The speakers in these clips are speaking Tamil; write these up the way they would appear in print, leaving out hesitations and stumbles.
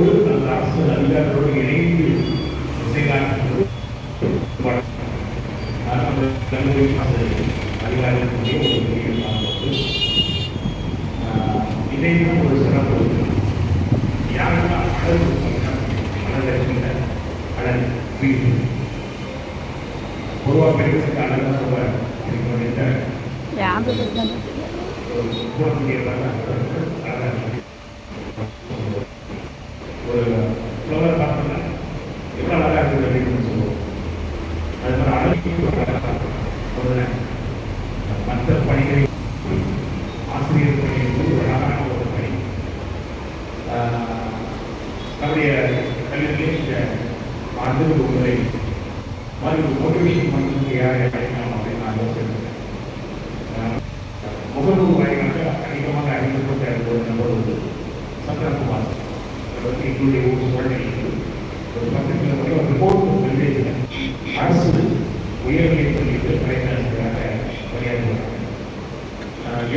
அதோடு அந்த அரசு அதிகாரிகளோடு இணைந்து செயலாற்றுவது அதிகாரிகளுடைய ஒரு பெரிய காண்பது. இதையும் ஒரு சிறப்பு யாருன்னா அழகு வீடு பொதுவாக பெண்களுக்கு அழகாக ரொம்ப ஒரு ஃப்ளவர் பார்த்தோம்னா எவ்வளோ அழகாக இருக்குது அப்படின்னு சொல்லுவோம். அது மாதிரி அழகு மற்ற பணிகளை ஆசிரியர் பணி என்பது ஒரு அழகான ஒரு பணி. நம்முடைய கல்வியிலே இந்த ஆண்டு உங்களை மாதிரி ஒரு மோட்டிவேஷன் பண்ணுறதுக்கு யாரை அடையலாம் அப்படின்னு நான் யோசிச்சிருக்கேன். முகநூல் வாயிலாக அதிகமாக அறிமுகப்பட்ட ஒரு நபர் வந்து சந்திரகுமார். அதை பற்றி எங்களுடைய ஒரு சூழ்நிலை ஒரு பக்கத்தில் ஒரு ரிப்போர்ட் வெளியிட்ட அரசு உயர்நிலைப் பள்ளிக்கு தலைமையாக பணியாற்றுவாங்க.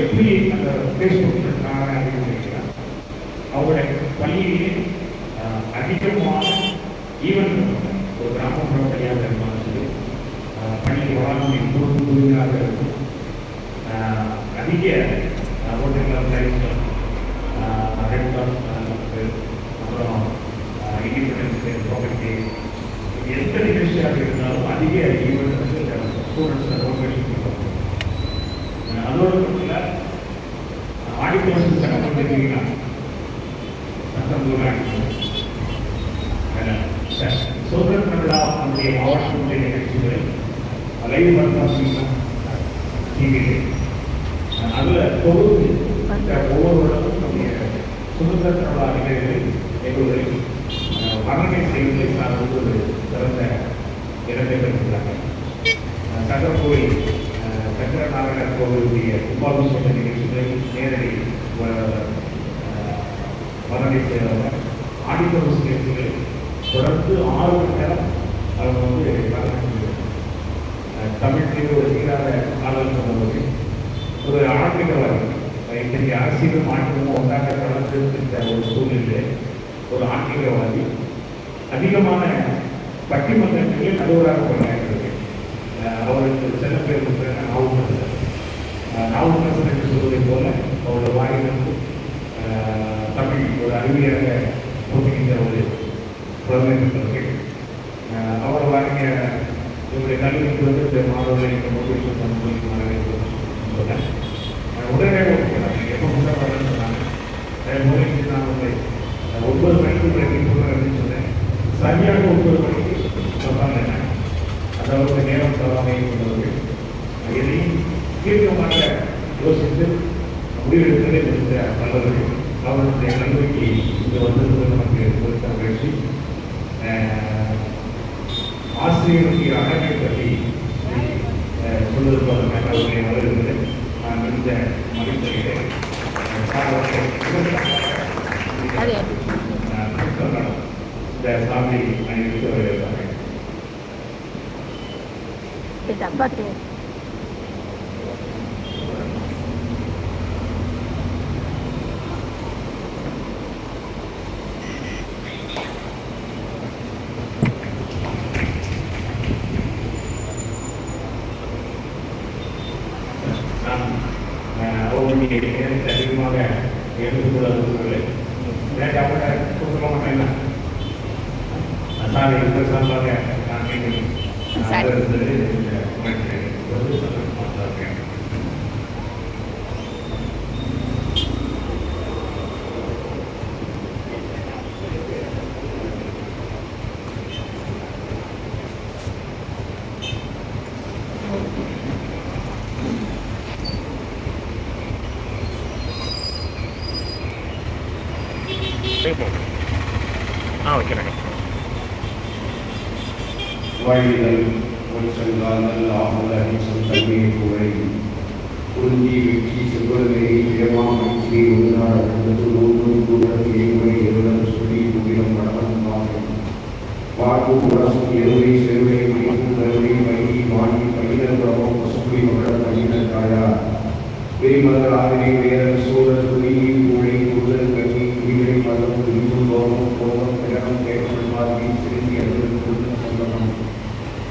எப்படி அந்த ஃபேஸ்புக் அறிவிக்கிறார் அவருடைய பள்ளியிலே அதிகமான ஈவன் ஒரு கிராமப்புற பள்ளியாக இருந்தாலும் சரி பள்ளிக்கு வராமல் எப்போதும் தூய்மையாக இருக்கும். அதிக ஓட்டங்கள் லைஃப்ஸ்டம் ரெட் கிராஸ் அப்புறம் இண்டிபெண்டன்ஸ் டே ப்ராப்பர்ட்டி எந்த நிகழ்ச்சியாக இருந்தாலும் அதிக ஈவெண்ட் வந்து ஸ்டூடெண்ட்ஸ் மோட்டிவேஷன் பண்ணுவாங்க. அதோடு மட்டும் ஆடிட்டோர்ஸ் சட்டம் பண்ணிருக்கீங்களா? சட்டம் சுதந்திர விழா நம்முடைய மாவட்டத்தினுடைய நிகழ்ச்சிகளை லைவ் பண்ணலாம் டிவியிலே. அதில் தொகுத்து ஒவ்வொரு வருடமும் நம்முடைய சுதந்திர விழா நிகழ்வுகளை எங்களுடைய வர்ணனை செய்வதை சார்ந்து ஒரு சிறந்த இடத்தை பெற்றுள்ளாங்க. சங்கரகோவில் சங்கரநாராயணர் கோவிலுடைய கும்பாபிஷேக நிகழ்ச்சிகளை நேரடி வர்ணனை செய்தவர். ஆடிட்டோர்ஸ் நிகழ்ச்சிகளை தொடர்ந்து 6 மணி நேரம் அவங்க வந்து தமிழ்லேயே ஒரு சீராத ஆளுநர் சொன்னபோது ஒரு ஆன்மீகவாதி இன்றைக்கு அரசியலும் மாற்றமும் ஒன்றாக கலந்திருக்கின்ற ஒரு சூழ்நிலை ஒரு ஆன்மீகவாதி அதிகமான பட்டிமன்றங்களில் நடுவராக பணியாற்றுகிறது. அவருக்கு சில பேர் நாவுக்கரசர் என்று சொல்வதை போல அவருடைய வாயிலிருந்து தமிழ் ஒரு அறிவியலாக போட்டுகின்ற ஒரு புலமைப்பட்டவர்கள். அவர் வாங்கிய இவருடைய கல்விக்கு வந்து மாணவர்களை மோட்டிவேஷன் பண்ண சொன்னேன். உடனே ஓட்டுறாங்க எப்போ முதல் வரணும்னு சொன்னாங்க. முறைக்கு நான் வந்து 9 மணிக்கு அப்படின்னு சொன்னேன். சரியாக 9 மணிக்கு சொன்னாங்க. அதாவது நேரம் தராமை கொண்டவர்கள் எதையும் தீர்க்கமாக யோசித்து முடிவெடுப்பதை முடிந்த நல்லவர்கள். அவர்களுடைய கல்விக்கு இங்கே வந்தது நமக்கு கொடுத்த மகிழ்ச்சி. ஆசிரியர்களுடைய அழகை பற்றி சொல்வதற்காக அவர்களை வருகிறது. நான் இந்த மகிழ்ச்சியை இந்த சாமி அணிவித்து வருகிறார்கள். அதிகமாக எடுத்துக்கொள்ள கொடுக்க மாட்டேன்னா சாலை சார்பாக நான் வாழ்தல் ஒன்றென்றால் ஆகுதல் சொந்தமே புகழை உறுதி வெற்றி செல்வதை இடமாற்றி உள்நாடு அல்லது ஒவ்வொரு கூடல் ஏழ்மை எருடன் சொல்லி புகிடம் நடனம் வாழ்வு உரசும் எருவை செருவை மைக்கும் கருவை மைகி வாங்கி பயிரல் பிரபம் பசுமை மகள பயிரல் தாயா பெருமகள் ஆதிரை வேரல் சூழல் துணியை கூழை கூடல் கண்ணி குடிகளை மதம் கோபம் கோபம் கிரகம் கேட்கும் மாதிரி திரும்பி அலுவலகம் சொல்லணும்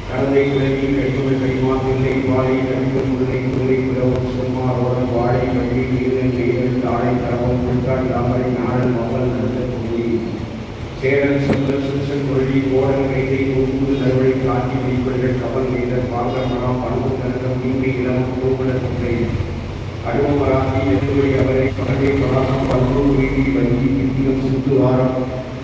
கடலை விலகி கழிவுகள் கைமாத்தில்லை வாழை கழிவு முல்லை முல்லை பிறவும் சும்மாவோட வாழை வழி நீரல் நீரல் தாழை தரவும் முட்டாள் தாமரை நாடல் மகள் நல்ல தொகுதி சேரல் சுந்தர் சுசன் மொழி ஓடல் கைதை ஒவ்வொரு நறுவழை காட்டி மீன்கள் கவல் மீதர் பாகமரம் பண்பு நரகம் மீன்மை இளம் கோகுல தொகை அடுமராகி எதிர்வழி அவரை கடலை பராசம் பல்பு வீதி வங்கி இந்தியம் சுற்றுவாரம்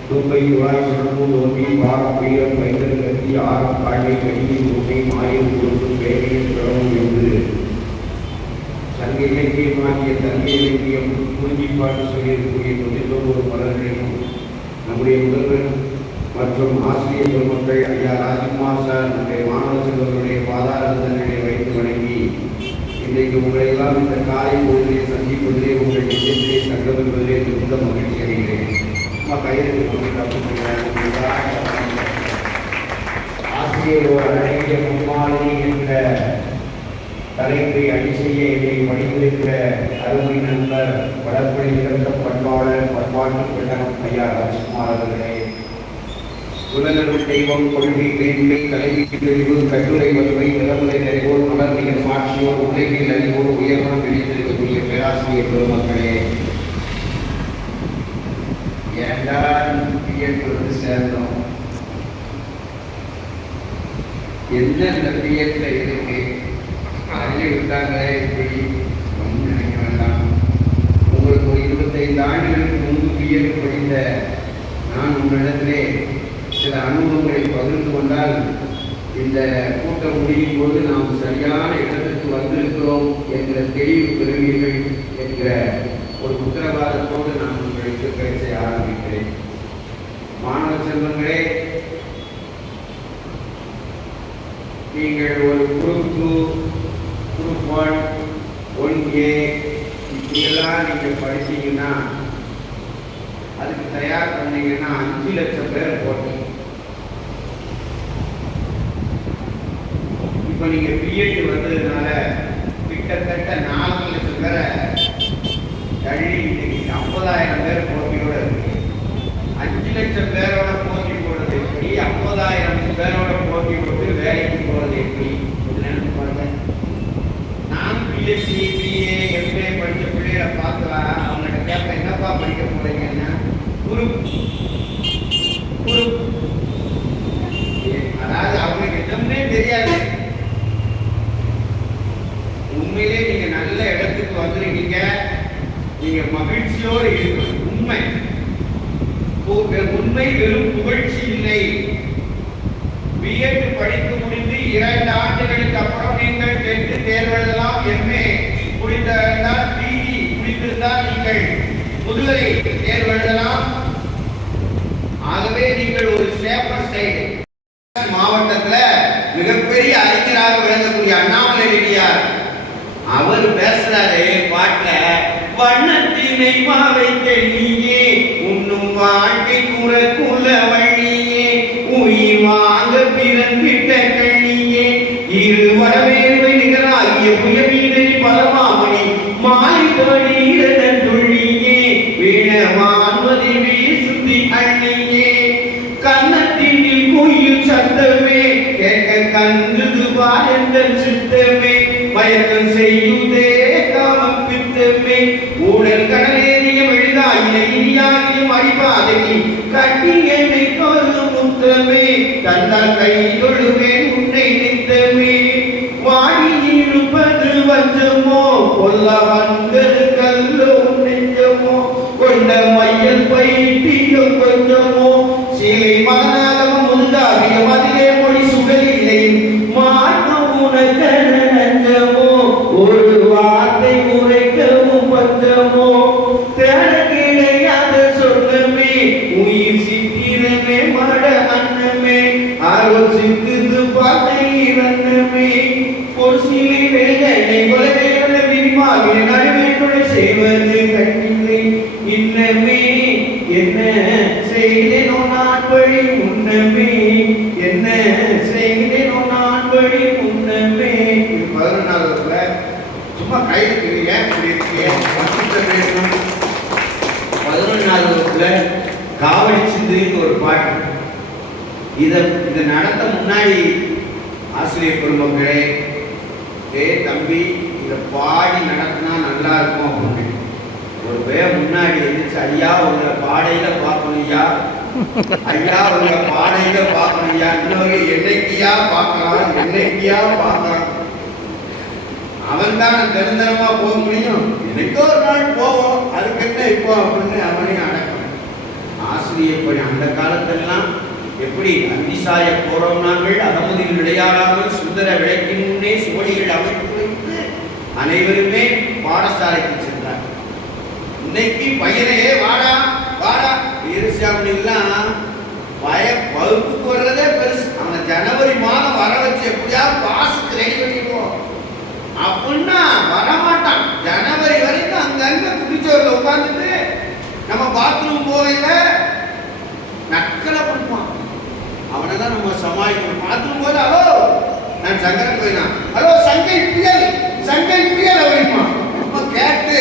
தும்பை உராய் சுழம்பு ஓட்டி வாரம் வீரம் பைதல் கத்தி ஆரம் காழை கடியின் உண்மை மாயம் கொடுத்து வேலையில் தொடரும் என்று சங்க இலக்கியமாகிய தங்க இலக்கியம் குறிஞ்சிப்பாட்டு சொல்லியிருக்கக்கூடிய 99 மலர்களையும் நம்முடைய முதல்வர் மற்றும் ஆசிரியர் பெருமக்கள் ஐயா ராஜ்குமார் சார் நம்முடைய மாணவ செல்வர்களுடைய பாதாரதனை வைத்து வணங்கி இன்றைக்கு உங்களை எல்லாம் இந்த காலை பொழுதிலே சந்திப்பதிலே உங்கள் நிச்சயத்திலே தங்கவென்பதிலே மிகுந்த மகிழ்ச்சி அடைகிறேன். ஆசிரியர் ஒரு அழகிய முன்மாதிரி என்ற தலைப்பை அணி செய்ய என்னை படித்திருக்கிற அருமை நண்பர் வடப்பொழி நிகழ்த்த பண்பாளர் பண்பாட்டு பெண்ணகம் ஐயா ராஜ்குமார் அவர்களே, உலகம் தெய்வம் கொள்கை மேன்மை கல்வி தெளிவு கட்டுரை வலிமை நிலமுறை நிறைவோர் மலர்மிகள் மாற்றியோர் உலகில் அறிவோர் உயர்வாக விரிந்திருக்கக்கூடிய பேராசிரியர் பெருமக்களே, ஏண்டா பிஎட் வந்து சேர்ந்தோம், என்ன இந்த பிஎட்ல இருக்கு அறிய விட்டாங்களே இப்படி ஒன்றும் நினைக்க வேண்டாம். உங்களுக்கு ஒரு 25 ஆண்டுகளுக்கு முன்பு பிஎட் படித்த நான் உங்களிடத்திலே சில அனுபவங்களை பகிர்ந்து கொண்டால் இந்த கூட்டம் முடியும் போது நாம் சரியான இடத்திற்கு வந்திருக்கிறோம் என்கிற தெளிவு பெறுவீர்கள் என்கிற ஒரு உத்தரவாதத்தோடு நான் உங்களுக்கு பேச ஆரம்பிக்கிறேன். மாணவ செல்வங்களே, நீங்கள் ஒரு குரூப் 2, குரூப் 1, 1A இப்படியெல்லாம் நீங்கள் படிச்சீங்கன்னா அதுக்கு தயார் பண்ணீங்கன்னா 5 லட்சம் பேர் போட்டீங்க. இப்போ நீங்க பிஎட் வந்ததுனால கிட்டத்தட்ட 4 லட்சம் பேரை தள்ளி இன்னைக்கு 50,000 பேர் போட்டியோட இருக்கு. 5 லட்சம் பேரோட போட்டி போடுறது எப்படி, 50,000 பேரோட போட்டி போட்டு வேலைக்கு போறது எப்படி நினைச்சு பாருங்க. நான் பிஎஸ்சி பிஏ எம்ஏ படித்த பிள்ளைகளை பார்க்கலாம், அவங்கள்ட்ட கேட்ப என்னப்பா படிக்க போறீங்கன்னா அதாவது அவங்களுக்கு எதுவுமே தெரியாது. உண்மையிலே நீங்க நல்ல இடத்துக்கு வந்திருக்கீங்க, நீங்க மகிழ்ச்சியோடு இருக்கணும். உண்மை வெறும் புகழ்ச்சி இல்லை. பிஎட் படித்து முடிந்து 2 ஆண்டுகளுக்கு அப்புறம் நீங்கள் 10th தேர்வு எழுதலாம். எம்ஏ முடித்திருந்தால் பிஇ முடித்திருந்தால் நீங்கள் முதுகலை தேர்வு எழுதலாம். ஆகவே நீங்கள் ஒரு சேஃபர் சைடு. மாவட்டத்தில் மிகப்பெரிய அறிஞராக விளங்கக்கூடிய அண்ணாமலை ரெட்டியார் அவர் பேசுறாரு பாட்டுல, வண்ணத்தினை மாவைத்த நீயே உன்னும் வாழ்க்கை குல வள்ளியே உயிர் வாங்க பிறந்திட்ட கண்ணியே இரு வரவேற்பை நிகராகிய புயமீனி பலமாமணி மாலிபடியிட துள்ளியே வீணமான்மதி வீசுத்தி அள்ளியே கண்ணத்தினில் கோயில் சத்தமே கேட்க கந்தது பாரந்தன் சித்தமே மயக்கம் செய்யுதே காமம் பித்தமே ஊழல் கடலேறிய விழுதாயின இனியாகியும் அடிபாதகி கட்டி என்னை தோறு முத்தமே தந்தால் கை தொழுவேன் உன்னை நித்தமே வாடியிருப்பது வஞ்சமோ கொல்ல வந்தது கல்லோ நெஞ்சமோ கொண்ட மையல் பைத்தியம் கொஞ்சமோ சீலை மகனாகவும் முந்தாகிய மதிலே மொழி சுடலில்லை மாற்றம் உனக்கன நஞ்சமோ ஒரு வார்த்தை உரைக்கவும் பஞ்சமோ தேட கிடையாத சொன்னமே உயிர் சித்திரமே மட அன்னமே ஆலோசித்து பார்த்தை இரண்டமே ஒரு சிலை வேலை கொலைவேல விரிவாக நடுவே கொலை செய்வது கண்ணில்லை இன்னமே என்ன செய்தேனோ நான் வழி முன்னமே என்ன செய்தேனோ நான் வழி முன்னமே. 11வது சும்மா கைதுக்கிறீங்க 11வது காவடி சிந்துன்னு ஒரு பாட்டு. இதை நடத்த முன்னாடி ஆசிரியர் பெருமக்களே, தம்பி இதை பாடி நடத்தினா நல்லா இருக்கும் அப்படின்னு ஒரு பேர் முன்னாடி இருந்துச்சு. ஐயா உங்களை பாடையில பார்க்கணும் ஐயா, ஐயா உங்களை பாடையில பார்க்கணும் ஐயா, இன்னொரு என்னைக்கியா பார்க்கலாம், என்னைக்கியா பார்க்கலாம். அவன் தான் நிரந்தரமா போக முடியும், என்னைக்கோ ஒரு நாள் போவோம், அதுக்கு என்ன இப்போ அப்படின்னு அவனையும் அடக்கணும். ஆசிரியர் பணி அந்த காலத்தெல்லாம் எப்படி அந்திசாய போறோம்னாங்கள் அகமதில் விளையாடாமல் சுந்தர விளக்கின் முன்னே சோழிகள் அமைத்து வைத்து அனைவருமே பாடசாலைக்கு சென்றார். இன்னைக்கு பையனையே வாடா வாடா வீரசாமிலாம் வகுப்புக்கு வர்றதே பெருசு. அவன் ஜனவரி மாதம் வர வச்சு எப்படியாவது பாசுக்கு ரெடி பண்ணிடுவோம் அப்படின்னா வரமாட்டான். ஜனவரி வரைக்கும் அங்கங்க குடிச்சவர்கள் உட்காந்துட்டு நம்ம பாத்ரூம் போகல நக்கலை பண்ணுவான். அவனை தான் நம்ம சமாளிக்கணும். பாத்ரூம் போது ஹலோ நான் சங்கரன் போயினா ஹலோ சங்கை புயல் சங்கை புயல் அப்படிமா நம்ம கேட்டு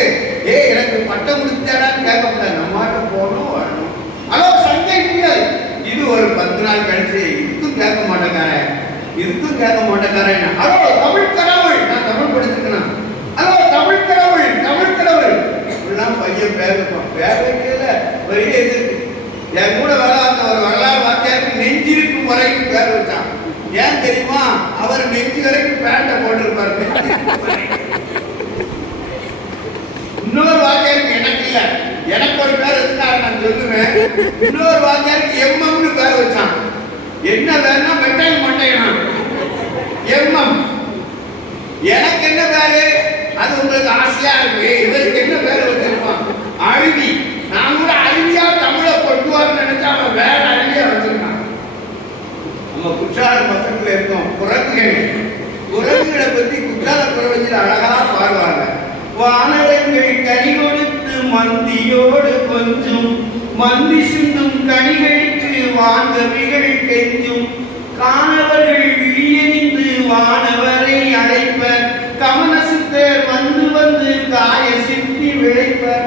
எனக்கு பட்டம் கொடுத்தாடான்னு கேட்கக்கூடாது. நம்மகிட்ட போகணும் வரணும். ஹலோ சங்கை புயல். இது ஒரு 10 நாள் கழிச்சு இதுக்கும் கேட்க மாட்டேங்காரன், இதுக்கும் கேட்க மாட்டேங்காரன். ஹலோ தமிழ் கடவுள், நான் தமிழ் படிச்சிருக்கேன். ஹலோ தமிழ் கடவுள் தமிழ் கடவுள் இப்படிலாம் பையன் பேர் வைப்பான். பேர் வைக்கல பெரிய இது. என் கூட அந்த ஒரு வரலாறு வாத்தியாருக்கு நெஞ்சிருக்கும் வரைக்கும் பேர் வச்சான். ஏன் தெரியுமா? அவர் நெஞ்சு வரைக்கும் பேண்ட போட்டிருப்பாரு. இன்னொரு வாத்தியாருக்கு எனக்கு இல்ல, எனக்கு ஒரு பேர் வச்சுட்டாரு நான் சொல்லுவேன். இன்னொரு வாத்தியாருக்கு எம்எம்னு பேர் வச்சான். என்ன பேர்னா மெட்டல் மண்டையனா எம்எம். எனக்கு என்ன பேரு? அது உங்களுக்கு ஆசையா இருக்கு. இதற்கு என்ன பேர் வச்சிருப்பான்? அழுவி. நான் கூட அழுவியா தமிழை கொண்டுவார்னு நினைச்சா அவன் வேற அழுவியா வச்சிருக்கான். நம்ம குற்றாலம் பக்கத்துல இருக்கோம். குரங்குகளை பத்தி குற்றால குறவஞ்சில் அழகா பாடுவாங்க. வானரங்கள் கனி கொடுத்து மந்தியோடு கொஞ்சம் மந்தி சிந்தும் கனிகளுக்கு வான்கவிகள் கெஞ்சும் காணவர்கள் விழியணிந்து வானவரை அழைப்பர் கமனசித்தர் வந்து வந்து காய சித்தி விளைப்பர்.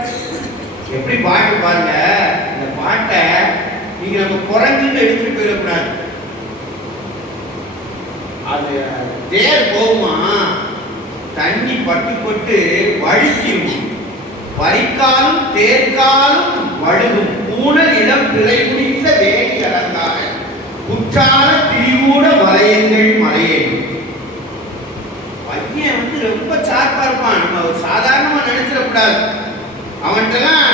எப்படி பாட்டு பாருங்க. இந்த பாட்டை நீங்க நம்ம குரங்குன்னு எடுத்துட்டு போயிடக்கூடாது. அது தேர் போகுமா, தண்ணி பட்டு பட்டு வழுக்கும், பறிக்காலும் தேர்காலும் வழுகும் பூனல் இடம் பிழை முடிந்த வேடி அடங்காக குற்றால திரிகூட மலையங்கள் மலையேறும். பையன் ரொம்ப சார்பா இருப்பான். நம்ம ஒரு சாதாரணமா நினைச்சிடக்கூடாது. அவன்கிட்டலாம்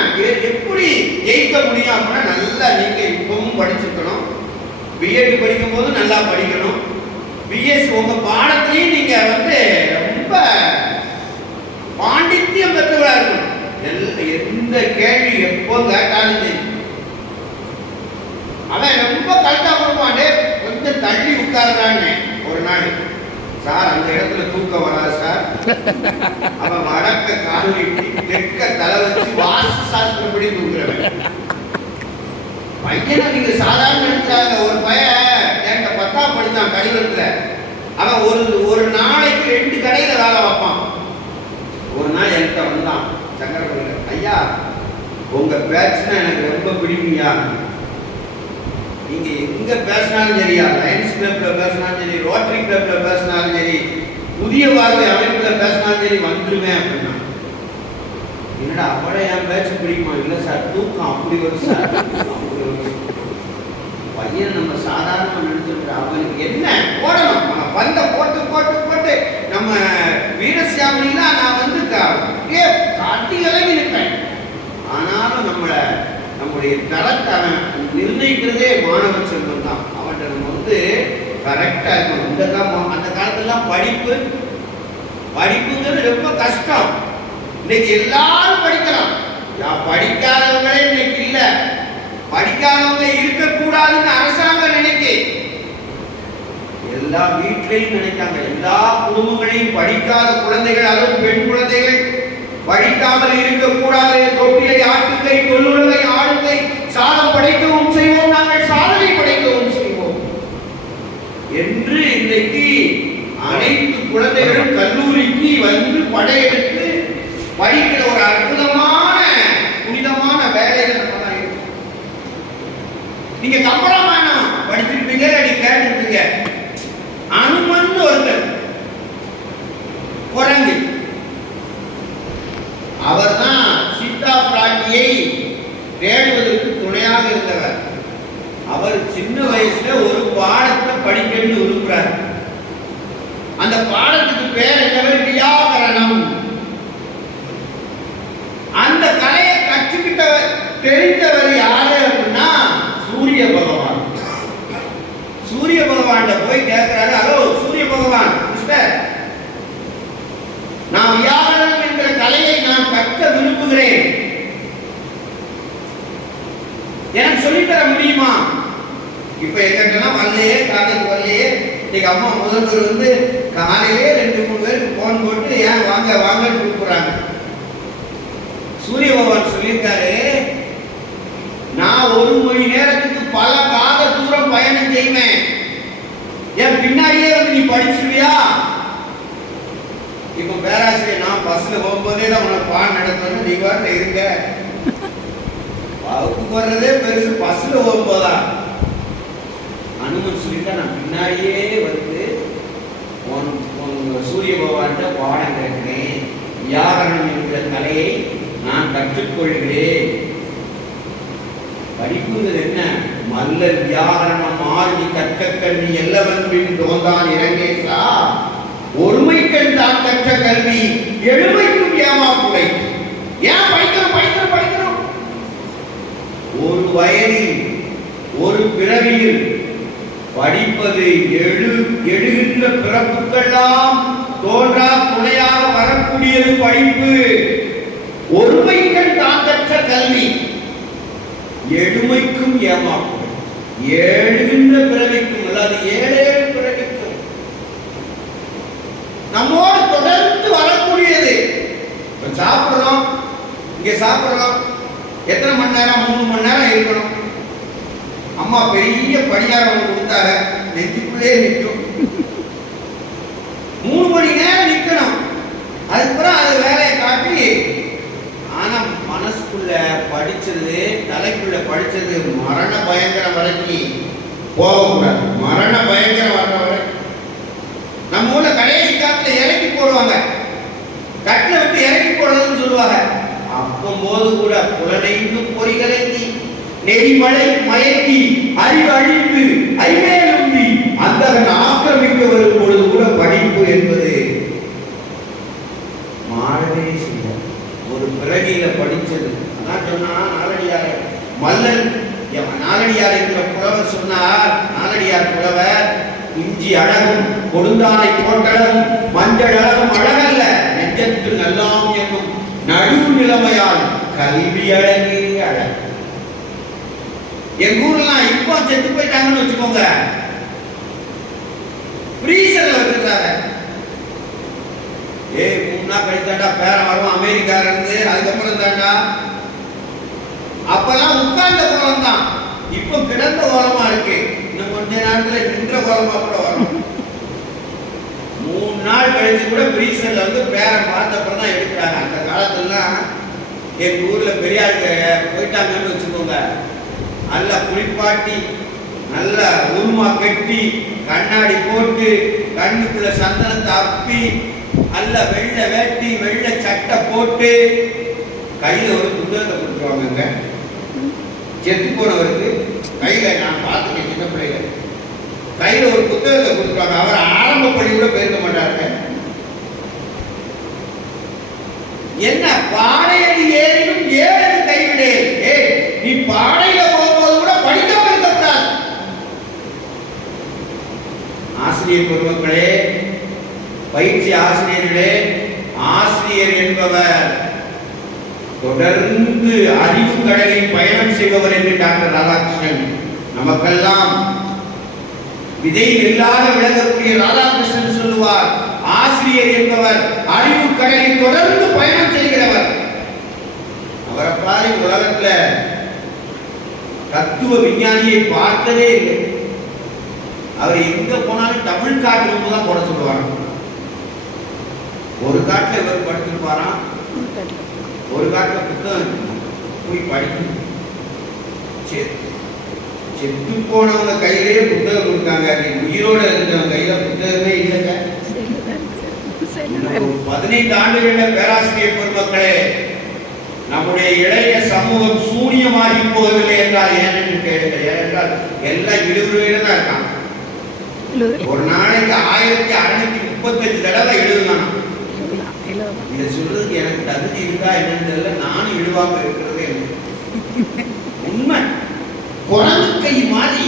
எப்படி ஜெயிக்க முடியும் அப்படின்னா நல்லா நீங்க இப்பவும் படிச்சிருக்கணும். பிஎட் படிக்கும் போது நல்லா படிக்கணும். பிஎஸ் உங்க பாடத்திலையும் நீங்க ரொம்ப பாண்டித்யம் பெற்றவரா இருக்கணும். எந்த கேள்வி எப்போ கேட்டாலும் சரி அவன் ரொம்ப கரெக்டா கொடுப்பான். கொஞ்சம் தள்ளி உட்கார்றான்னு ஒரு நாள் சார் அந்த இடத்துல தூக்கம் வராது சார். அவன் வடக்க கால் நீட்டி தெற்க தலை வச்சு வாஸ்து சாஸ்திரப்படி தூக்குறவன். பையனை நீங்க சாதாரண நினைச்சாங்க. ஒரு பையன் என்கிட்ட 10ஆம் படிச்சான் கடிதத்துல. அவன் ஒரு நாளைக்கு 2 கடையில வேலை வைப்பான். ஒரு நாள் என்கிட்ட வந்தான் சங்கரபுரியில. ஐயா உங்க பேச்சுனா எனக்கு ரொம்ப பிடிக்கும்யா. நீங்க எங்க பேசினாலும் சரியா, லயன்ஸ் கிளப்ல பேசினாலும் சரி, ரோட்டரி கிளப்ல பேசினாலும் சரி, புதிய பார்வை அமைப்புல பேசினாலும் சரி வந்துருவேன் அப்படின்னா. என்னடா அவட என் பேச்சு பிடிக்குமா? இல்லை சார் தூக்கம் அப்படி வரும் சார். பையன் நம்ம சாதாரணமா நினைச்சிருக்க அவனுக்கு என்ன போடணும், பந்த போட்டு போட்டு போட்டு நம்ம வீரசியாமலாம் நான் காட்டி இறங்கி நிற்பேன். ஆனாலும் நம்முடைய தரத்தை அவன் நிர்ணயிக்கிறதே மாணவ செல்வம் தான். அவன்கிட்ட நம்ம கரெக்டா இருக்கணும். அந்த காலத்துலாம் படிப்புங்கிறது ரொம்ப கஷ்டம். இன்னைக்கு எல்லாரும் படிக்கலாம். படிக்காதவங்களே இன்னைக்கு இல்ல. படிக்காதவங்க இருக்கக்கூடாதுன்னு அரசாங்கம் நினைக்கு. எல்லா வீட்லையும் நினைக்காங்க. எல்லா குடும்பங்களையும் படிக்காத குழந்தைகள், அதுவும் பெண் குழந்தைகள் படிக்காமல் இருக்கக்கூடாது. தொட்டிலை ஆட்டுக்கை தொல்லுலகை ஆளுக்கை சாதம் படைக்கவும் செய்வோம், நாங்கள் சாதனை படைக்கவும் செய்வோம் என்று இன்றைக்கு அனைத்து குழந்தைகளும் கல்லூரிக்கு படையெடுத்து படிக்கிற ஒரு அற்புதமான புனிதமான வேலையில நம்ம தான் இருக்கோம். நீங்க கம்பராமாயணம் படிச்சிருப்பீங்க, இல்லாட்டி கேட்டிருப்பீங்க. அனுமன் ஒருத்தர் குரங்கு, அவர்தான் சீதா பிராட்டியை தேடுவதற்கு துணையாக இருந்தவர். அவர் சின்ன வயசுல ஒரு பாடத்தை படிக்கணும்னு விரும்புறார். அந்த பாடத்துக்கு பேர் என்னவர்? வியாகரணம். அந்த கலையை கற்றுக்கிட்டவர், தெரிந்தவர் யாரு அப்படின்னா சூரிய பகவான். சூரிய பகவான் போய் கேட்கிறாரு, ஹலோ சூரிய பகவான், மிஸ்டர், நான் வியாகரணம் என்கிற கலையை நான் கற்க விரும்புகிறேன், எனக்கு சொல்லித்தர முடியுமா? இப்ப எங்கிட்டலாம் வரலையே, காலேஜ் வரலையே. இன்னைக்கு அம்மா முதல்வர் வந்து காலையிலே 2-3 பேருக்கு போன் போட்டு ஏன் வாங்க வாங்கன்னு கூப்பிடுறாங்க. சூரிய பகவான் சொல்லியிருக்காரு, நான் 1 மணி நேரத்துக்கு பல கால தூரம் பயணம் செய்வேன், என் பின்னாடியே வந்து நீ படிச்சுவியா? இப்ப பேராசிரியர், நான் பஸ்ல போகும்போதே தான் உனக்கு பாடம் நடத்தணும், நீ வாட்டில் இருங்க, வகுப்பு வர்றதே பெருசு, பஸ்ல போகும்போதா? அனுமன் சொல்லிட்டா, நான் பின்னாடியே வந்து சூரிய பகவான்கிட்ட பாடம் கேட்கிறேன், வியாகரணம் என்கிற கலையை நான் கற்றுக்கொள்கிறேன். படிப்புங்கிறது என்ன? மல்லர் வியாகரணம் மாறி கற்க கல்வி எல்லவன்பின் தோந்தான் இறங்கேசா, ஒருமைக்கண் தான் கற்ற கல்வி எழுமைக்கும் ஏமாப்புடை. ஏன் படிக்கிறோம் படிக்கிறோம் படிக்கிறோம்? ஒரு வயதில் ஒரு பிறவியில் படிப்பது எழுகின்ற பிறப்புக்கெல்லாம் தோன்றா துணையாக வரக்கூடியது படிப்பு. ஒருமைக்கண் தான் கற்ற கல்வி எழுமைக்கும் ஏமாப்புடை. எழுகின்ற பிறவிக்கும், அல்லாது 7 பிறவிக்கும் நம்மோடு தொடர்ந்து வரக்கூடியது. சாப்பிடுறோம், இங்க சாப்பிடுறோம், எத்தனை மணி நேரம்? 3 மணி நேரம் இருக்கணும். அம்மா பெரிய பணியாரம் கொடுத்தாங்க, நெஞ்சுக்குள்ளே நிற்கும். 3 மணி நேரம் நிற்கணும். அதுக்கப்புறம் அது வேலையை காட்டி, ஆனா மனசுக்குள்ள படிச்சது, தலைக்குள்ள படிச்சது மரண பயங்கரம் வரைக்கும் போகக்கூடாது. மரண பயங்கரம் வர வரைக்கும் நம்ம ஊர்ல கடைசி காலத்துல இறக்கி போடுவாங்க, கட்டில விட்டு இறக்கி போடுறதுன்னு சொல்லுவாங்க. அப்போது கூட புலனைந்து பொறிகளைத்தி நெறிமலை மயக்கி அறிவு அழித்து அறிவேலுந்தி அந்த ஆக்கிரமிக்க வரும் பொழுது கூட படிப்பு என்பது மாறவே செய்ய ஒரு பிறகில படிச்சது. அதான் சொன்னா நாலடியார் மல்லன், நாலடியார் என்கிற புலவர் சொன்னார். நாலடியார் புலவர், இஞ்சி அழகும் கொடுந்தானை போட்டழகும் மஞ்சள் அழகும் அழகல்ல, நெஞ்சத்து நல்லாம் என்னும் நடுவு நிலைமையால் கல்வி அழகே அழகு. எங்க ஊர்லாம் இப்போ செத்து போயிட்டாங்கன்னு வச்சுக்கோங்க, ஃப்ரீசர்ல வச்சிருக்காங்க. 3 நாள் கழித்தாண்டா பேரன் வரும் அமெரிக்கால இருந்து, அதுக்கப்புறம் தாண்டா. அப்பெல்லாம் உட்கார்ந்த கோலம் தான், இப்போ கிடந்த கோலமா இருக்கு. இன்னும் கொஞ்ச நேரத்துல நின்ற கோலமா கூட வரும். 3 நாள் கழிச்சு கூட ஃப்ரீசர்ல வந்து பேரன் பார்த்தப்பறம் தான் எடுக்கிறாங்க. அந்த காலத்துலாம் எங்க ஊர்ல பெரியாருக்கு போயிட்டாங்கன்னு வச்சுக்கோங்க, நல்ல குளிப்பாட்டி, நல்ல உருமா கட்டி, கண்ணாடி போட்டு, கண்ணுக்குள்ள சந்தனத்தை அப்பி, நல்ல வெள்ளை வேட்டி வெள்ளை சட்டை போட்டு, கையில ஒரு புத்தகத்தை கொடுத்துருவாங்க. செத்து போனவருக்கு கையில, நான் பார்த்துக்கேன் சின்ன பிள்ளைங்க, கையில ஒரு புத்தகத்தை கொடுத்துருவாங்க. அவர் ஆரம்ப பள்ளி கூட போயிருக்க மாட்டாங்க. என்ன பாடையடி ஏறினும் 7 கைவிடே. நீ பாடையில போகும்போது கூட படிக்காம இருக்கக்கூடாது. ஆசிரியர் பெருமக்களே, பயிற்சி ஆசிரியர்களே, ஆசிரியர் என்பவர் தொடர்ந்து அறிவு கடலில் பயணம் செய்பவர் என்று டாக்டர் ராதாகிருஷ்ணன் நமக்கெல்லாம் விதையில் இல்லாத விளங்கக்கூடிய ராதாகிருஷ்ணன் சொல்லுவார். ஆசிரியர் என்பவர் அறிவு கடலில் தொடர்ந்து பயணம் செய்கிறவர். அவரை பாரு, உலகத்துல தத்துவ விஞ்ஞானியை பார்த்ததே இல்லை. அவர் எங்க போனாலும் தமிழ் காட்டு ரூம் தான் போட சொல்லுவாங்க. ஒரு காட்டுல இவர் படுத்திருப்பாராம், ஒரு காட்டுல புத்தகம் போய் படிக்கணும். சரி, செத்து போனவங்க கையிலேயே புத்தகம் கொடுத்தாங்க. நீ உயிரோட இருந்தவங்க கையில புத்தகமே இல்லைங்க. 15 ஆண்டுகள பேராசிரியர் பெருமக்களே, நம்முடைய இளைய சமூகம் சூனியமாகி போகவில்லை என்றால் ஏன் என்று கேளுங்கள். ஏனென்றால் எல்லாம் இழுவுறையில தான் இருக்காங்க. ஒரு நாளைக்கு 1635 தடவை எழுதுனான். இதை சொல்றதுக்கு எனக்கு தகுதி இருக்கா என்னன்னு தெரியல. நானும் இழுவாம இருக்கிறது உண்மை. குரங்கு கை மாதிரி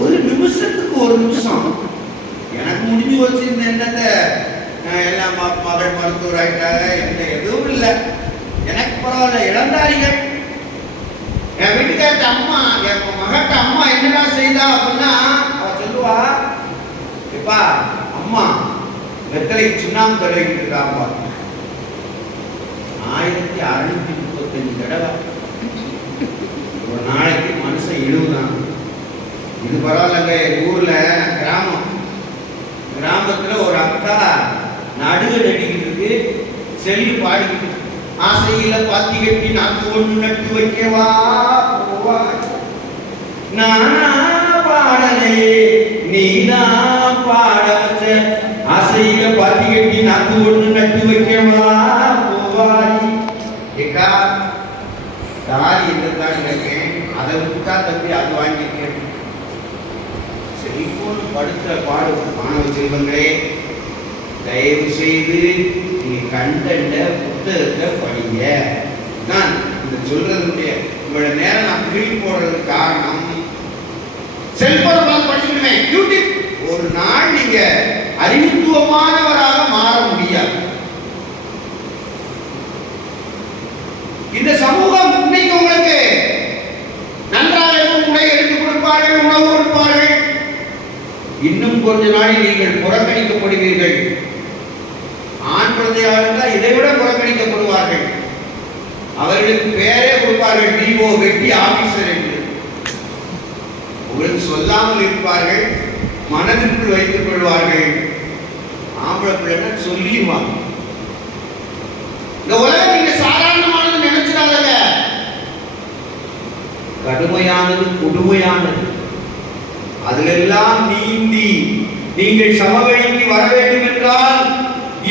ஒரு நிமிஷத்துக்கு ஒரு நிமிஷம். எனக்கு முடிஞ்சு வச்சிருந்த என்னத்தை எல்லாம் மகள் மருத்துவர் ஆயிட்டாங்க, எந்த எதுவும் இல்லை. எனக்கு பரவாயில்ல. இளந்தாரிகள் என் வீட்டுக்கார்ட்ட அம்மா, என் மகட்ட அம்மா என்னடா செய்தா அப்படின்னா அவ சொல்லுவா, எப்பா அம்மா வெத்தலை சுண்ணாம்பு தடவிட்டு இருக்காப்பா. 1635 தடவை ஒரு நாளைக்கு மனுஷன் இழுவுதான். இது பரவாயில்லங்க. எங்க ஊர்ல கிராமத்துல ஒரு அக்கா நடுவு நடிக்கிட்டு இருக்கு, செல்லு பாடிக்கிட்டு, ஆசையில பாத்தி கட்டி நாக்கு ஒண்ணு நட்டு வைக்கவா போவா, நானா பாடலே நீதான் பாட வச்ச, ஆசையில பாத்தி கட்டி நாக்கு ஒண்ணு நட்டு வைக்கவா போவாய். ஏக்கா தாலி இருந்தான் இருக்கேன், அதை விட்டுட்டா தம்பி அது வாங்கியிருக்கேன். செல்போன் படுத்த பாடு. மாணவ செல்வங்களே, தயவு செய்து நீங்க கண்டென்ட புத்தகத்தை படிங்க. நான் இந்த சொல்றதுடைய உங்களோட நேரம் நான் பிரிவு போடுறதுக்கு காரணம், செல்போனை பார்த்து படிச்சுடுவேன் யூடியூப். ஒரு நாள் நீங்க அறிவுத்துவமானவராக மாற முடியாது. இந்த சமூகம் இன்னைக்கு உங்களுக்கு நன்றாக உடை எடுத்துக் கொடுப்பார்கள், உணவு கொடுப்பார்கள். இன்னும் கொஞ்ச நாளில் நீங்கள் புறக்கணிக்கப்படுவீர்கள். ஆண் குழந்தையாக இருந்தால் இதை விட புறக்கணிக்கப்படுவார்கள். அவர்களுக்கு பேரே கொடுப்பார்கள், டிஓ வெட்டி ஆபீசர் என்று. உங்களுக்கு சொல்லாமல் இருப்பார்கள், மனதிற்குள் வைத்துக் கொள்வார்கள். ஆம்பளை பிள்ளைன்னா சொல்லிடுவாங்க. இந்த உலகம் நீங்க சாதாரணமானது நினைச்சிடாதங்க. கடுமையானது, கொடுமையானது. அதிலெல்லாம் நீந்தி நீங்கள் சமவெளிக்கு வர வேண்டும் என்றால்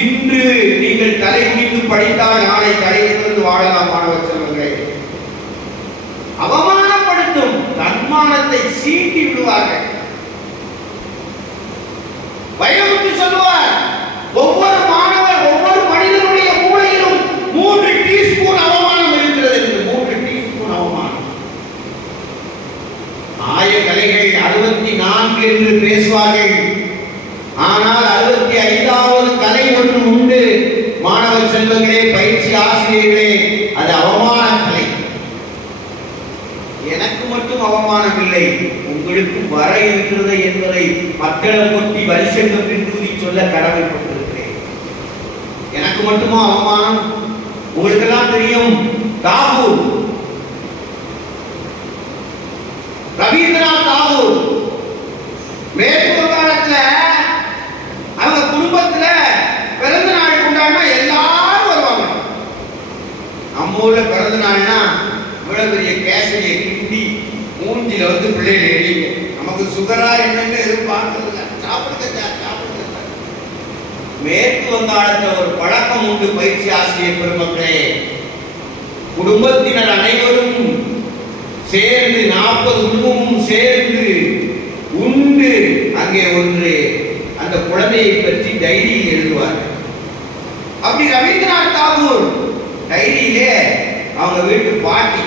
இன்று நீங்கள் தலை குனிந்து படித்தால் நாளை தலையிலிருந்து வாழலாம். மாணவர் செல்வங்களே, அவமானப்படுத்தும் தன்மானத்தை சீண்டி விடுவார்கள். வைரமுத்து சொல்லுவார், ஒவ்வொரு மாணவர் ஒவ்வொரு மனிதனுடைய மூளையிலும் 3 டீஸ்பூன் அவமானம் இருக்கிறது என்று. 3 டீஸ்பூன் அவமானம். ஆய கலைகள் 64 என்று பேசுவார்கள். ஆனால் 65வது கலை ஒன்று உண்டு. மாணவ செல்வங்களே, பயிற்சி ஆசிரியர்களே, அது அவமான கலை. எனக்கு மட்டும் அவமானம் இல்லை, உங்களுக்கு வர இருக்கிறது என்பதை மக்களை கொட்டி வரிசங்கம் பின்தூதி சொல்ல கடமைப்பட்டிருக்கிறேன். எனக்கு மட்டுமா அவமானம்? உங்களுக்கெல்லாம் தெரியும், தாகூர், ரவீந்திரநாத் தாகூர் மேற்கு வங்காளத்துல அவங்க குடும்பத்துல பிறந்த நாள் கொண்டாடினா எல்லாரும் வருவாங்க. நம்ம ஊர்ல பிறந்த நாள்னா இவ்வளவு பெரிய கேசரியை கிண்டி மூஞ்சில வந்து பிள்ளைகள் எழுதிங்க. நமக்கு சுகரா என்னன்னு எதுவும் பார்க்கறது இல்லை, சாப்பிடுங்க. மேற்கு வங்காளத்துல ஒரு பழக்கம் உண்டு. பயிற்சி ஆசிரியர் பெருமக்களே, குடும்பத்தினர் அனைவரும் சேர்ந்து 40 குடும்பமும் சேர்ந்து உண்டு அங்கே ஒன்று அந்த குழந்தையை பற்றி டைரியில் எழுதுவார்கள். அப்படி ரவீந்திரநாத் தாகூர் டைரியிலே அவங்க வீட்டு பாட்டி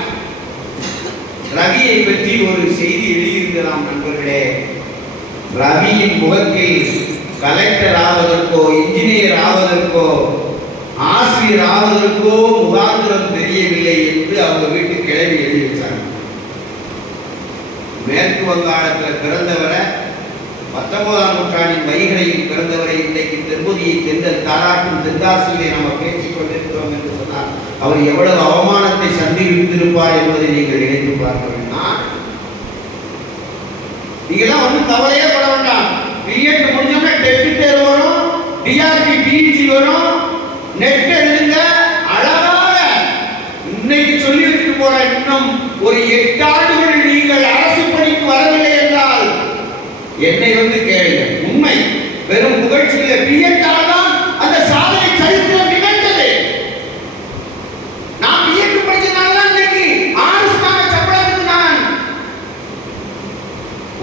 ரவியை பற்றி ஒரு செய்தி எழுதியிருக்கலாம். நண்பர்களே, ரவியின் முகத்தில் கலெக்டர் ஆவதற்கோ இன்ஜினியர் ஆவதற்கோ ஆசிரியர் ஆவதற்கோ முகாந்திரம் தெரியவில்லை என்று அவங்க வீட்டு கிளம்பி எழுதி வச்சாங்க. மேற்கு வங்காளத்தில் பிறந்தவரை 19ஆம் நூற்றாண்டின் வைகரையில் பிறந்தவரை இன்றைக்கு தென்பொதியை தென்றல் தாராட்டும் தென்காசியிலே நம்ம பேசிக் கொண்டிருக்கிறோம் என்று சொன்னார். அவர் எவ்வளவு அவமானத்தை சந்தித்திருப்பார் என்பதை நீங்கள் நினைத்து பார்க்க வேண்டாம். நீங்களாம் ஒன்றும் கவலையே பட வேண்டாம். பிஎட் முடிஞ்சோம்னா டெட் தேர்வு வரும், டிஆர்பி பிஜி வரும், நெட் எழுதுங்க. அழகாக இன்னைக்கு சொல்லி வச்சுட்டு போற இன்னும் ஒரு 8 ஆண்டுகள் நீங்கள்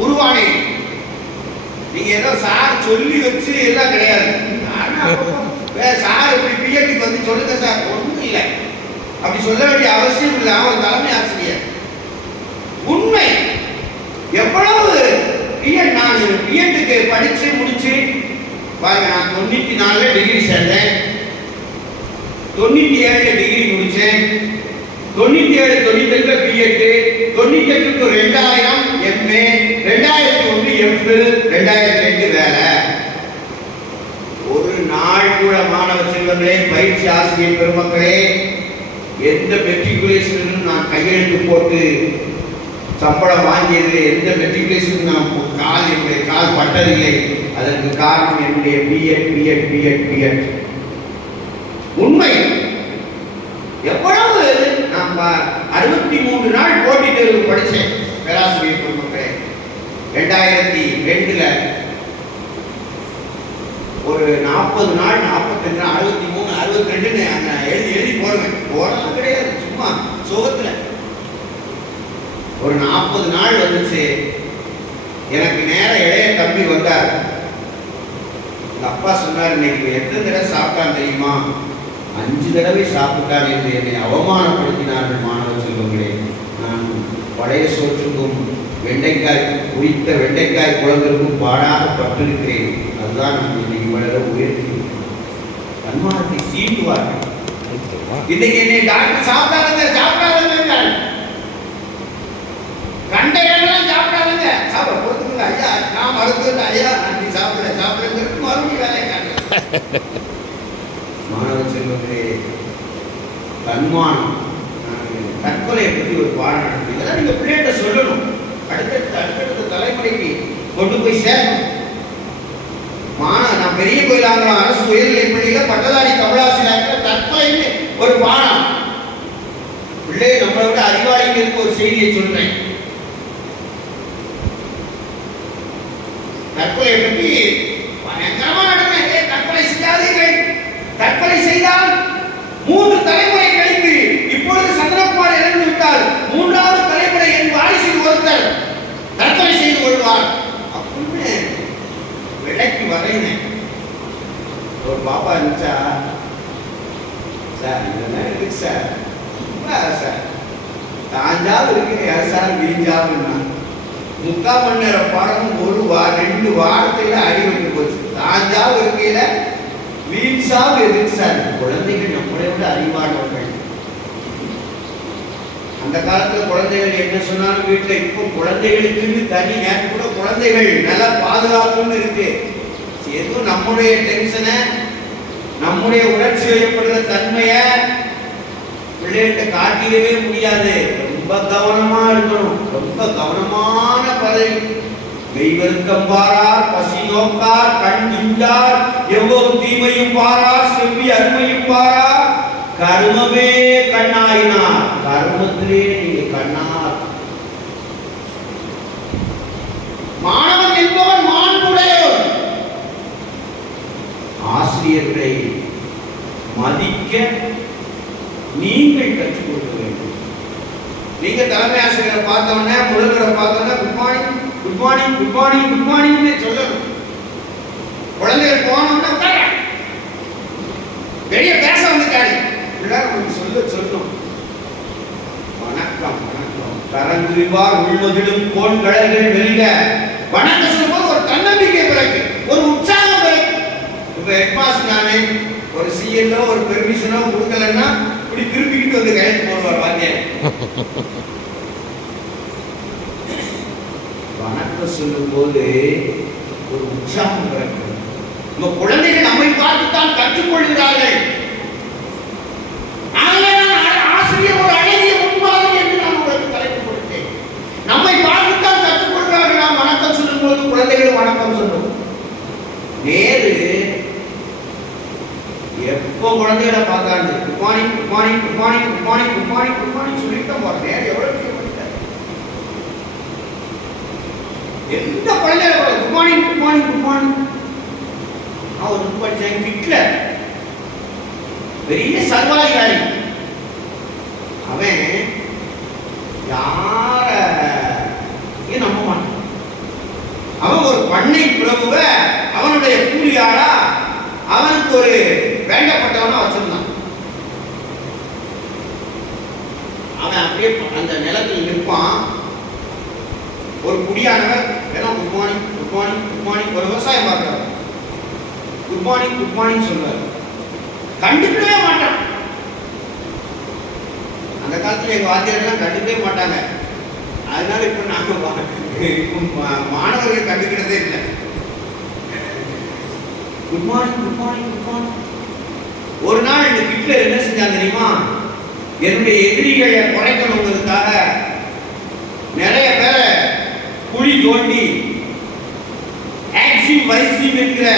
உருவானேன். நீங்க ஏதோ சார் சொல்லி வச்சு எல்லாம் கிடையாது. சார் இப்படி பிஎட்டுக்கு வந்து சொல்லுங்க சார், ஒன்றும் இல்லை, அப்படி சொல்ல வேண்டிய அவசியம் இல்லை. அவர் தலைமை ஆசிரியர். உண்மை. எவ்வளவு நான் பிஎட்டுக்கு படிச்சு முடிச்சு பாருங்க, நான் 94 டிகிரி சேர்ந்தேன், 97 டிகிரி முடிச்சேன், 97 98 பிஎட், 98 2000 எம்ஏ, 2001 எஃபில், 2002 வேலை. ஒரு நாள் கூட மாணவ செல்வங்களே, பயிற்சி ஆசிரியர் பெருமக்களே, எந்த மெட்ரிகுலேஷனும் நான் கையெழுத்து போட்டு சம்பளம் வாங்கியதில்லை. எந்த மெட்ரிகுலேஷனும் நான் என்னுடைய கால் பட்டதில்லை. அதற்கு காரணம் என்னுடைய பிஎட் பிஎட் பிஎட் பிஎட். உண்மை. எவ்வளவு நான் 63 நாள் போட்டி தேர்வு படித்தேன் பேராசிரியர் பெருமக்களே. 2002 ஒரு 40 நாள் 45 நாள் 63 62 எழுதி போடுவேன். போடலாம் கிடையாது, சும்மா சோகத்துல ஒரு 40 நாள் வந்துச்சு. எனக்கு நேரம் இளைய தம்பி வந்தார். எங்க அப்பா சொன்னார், இன்னைக்கு எத்தனை தடவை சாப்பிட்டான் தெரியுமா? 5 தடவை சாப்பிட்டான் என்று என்னை அவமானப்படுத்தினார்கள் மாணவ செல்வங்களே. நான் பழைய சோற்றுக்கும் குறித்த வெண்டைக்காய் குழந்தைக்கும் பாடாக பட்டிருக்கிறேன். அதுதான் நான் இன்னைக்கு வளர உயர்த்தி தன்மானத்தை சீட்டுவார்கள். இன்னைக்கு என்னை டாக்டர் சாப்பிட்டாங்க கண்ட இடம்லாம் சாப்பிட்டாங்க, சாப்பிட கொடுத்துருங்க ஐயா, நான் மருந்து ஐயா நான் சாப்பிட மறுபடியும் வேலையை காட்டுறேன். மாணவ செல்வங்களே, தன்மானம், தற்கொலையை பற்றி ஒரு பாடம் நடத்தி இதெல்லாம் நீங்க பிள்ளைகிட்ட சொல்லணும். அடுத்தடுத்த தலைமுறைக்கு கொண்டு போய் சேரணும். நான் பெரிய கோயிலாங்கலாம் அரசு உயர்நிலைப் பள்ளியில பட்டதாரி தமிழாசிரியர் தற்கொலைன்னு ஒரு பாடம். பிள்ளை நம்மளை விட அறிவாளிகளுக்கு ஒரு செய்தியை சொல்றேன். தற்கொலையை பற்றி பயங்கரமா நடந்தது. தற்கொலை செய்யாதீர்கள். தற்கொலை செய்தால் 3 தலைமுறை கழித்து இப்பொழுது சந்திரகுமார் இறந்து விட்டால் 3வது தலைமுறை என் வாரிசில் ஒருத்தர் தற்கொலை செய்து கொள்வார் அப்படின்னு விலைக்கு வரையினேன். ஒரு பாப்பா இருந்துச்சா, சார் இதெல்லாம் இருக்கு சார், சார் தாஞ்சாவும் இருக்கு, யார் சார் வீஞ்சாவுன்னா 3/4 மணி நேரம் பாடமும் 2 வாரத்தையில அடிபட்டு போச்சு. தாஞ்சாவும் இருக்கையில வீழ்ச்சாவும் இருக்கு சார். குழந்தைகள் நம்மளை விட அறிவானவர்கள். அந்த காலத்துல குழந்தைகள் என்ன சொன்னாலும் வீட்டுல, இப்போ குழந்தைகளுக்குன்னு தனி நேரம் கூட குழந்தைகள் நல்ல பாதுகாப்புன்னு இருக்கு. எதுவும் நம்முடைய டென்ஷனை, நம்முடைய உணர்ச்சி வயப்படுற தன்மைய பிள்ளைகிட்ட காட்டிடவே முடியாது. ரொம்ப கவனமா இருக்கணும். ரொம்ப கவனமான பதவி. மெய்வருத்தம் பாரார், பசி நோக்கார், கண் துஞ்சார், எவ்வளவு தீமையும் பாரார், செவ்வி அருமையும் பாரார், கர்மமே கண்ணாயினார். கர்மத்திலே நீங்க கண்ணார். மாணவன் என்பவன் மாண்புடையோர். ஆசிரியர்களை மதிக்க நீங்கள் கற்றுக் கொடுக்க வேண்டும். நீங்க தலைமை ஆசிரியரை பார்த்தோன்னே, முதல்வரை பார்த்தோன்னே good morning good morning good morning good மார்னிங்னு சொல்லணும். குழந்தைகள் போனோம்னா பெரிய பேச வந்துட்டாரு, உங்களுக்கு சொல்லணும். வணக்கம் வணக்கம். கரங்குரிவார் உள்மகிழும் கோன் கடல்கள் வெல்க. வணக்கம் சொல்லும்போது ஒரு தன்னம்பிக்கை பிறகு, ஒரு உற்சாகம் பிறகு. இப்ப ஹெட்மாஸ்டர் நானே ஒரு சிஎல்ஓ ஒரு பெர்மிஷனோ கொடுக்கலன்னா இப்படி திருப்பிக்கிட்டு வந்து கையெழுத்து போடுவார் வாத்தியார். வணக்கம் சொல்லும் போது ஒரு உற்சாகம் பிறகு. நம்ம குழந்தைகள் நம்மை பார்த்துத்தான் கற்றுக்கொள்கிறார்கள். ஆசிரியர் ஒரு அழகிய முன்மாதிரி என்று நான் உங்களுக்கு தலைப்பு கொடுத்தேன். நம்மை பார்த்துத்தான் கற்றுக்கொள்கிறார்கள். நாம் வணக்கம் சொல்லும் போது குழந்தைகள் வணக்கம் சொல்லும். நேரு எப்போ குழந்தைகளை பார்த்தாரு good morning good morning good morning good morning good morning good morning சொல்லிட்டு போற. நேரு எவ்வளவு எந்த குழந்தைகளை good morning good morning good morning. அவர் படிச்சாங்க ஹிட்லர், பெரிய சர்வாதிகாரி. அவன் யார நம்ப மாட்டான். அவன் ஒரு பண்ணை பிரபுவ அவனுடைய கூலியாளா அவனுக்கு ஒரு வேண்டப்பட்டவனா வச்சிருந்தான். அவன் அப்படியே அந்த நிலத்தில் நிற்பான். ஒரு குடியானவர் எல்லாம் good morning good morning good morning, ஒரு விவசாயம் பார்க்கிறவர் குட் மார்னிங் குட் மார்னிங் சொல்றாரு. கண்டுக்கவே மாட்டான். அந்த காலத்துல எங்க வாத்தியாரெல்லாம் கண்டுக்கவே மாட்டாங்க. அதனால இப்ப நாங்க மாணவர்கள் கண்டுக்கிறதே இல்லை. Good morning good morning good morning. ஒரு நாள் இந்த ஹிட்லர் என்ன செஞ்சாங்க தெரியுமா? என்னுடைய எதிரிகளை குறைக்கணுங்கிறதுக்காக நிறைய பேரை குழி தோண்டி ஆக்சிம் வைசிம் என்கிற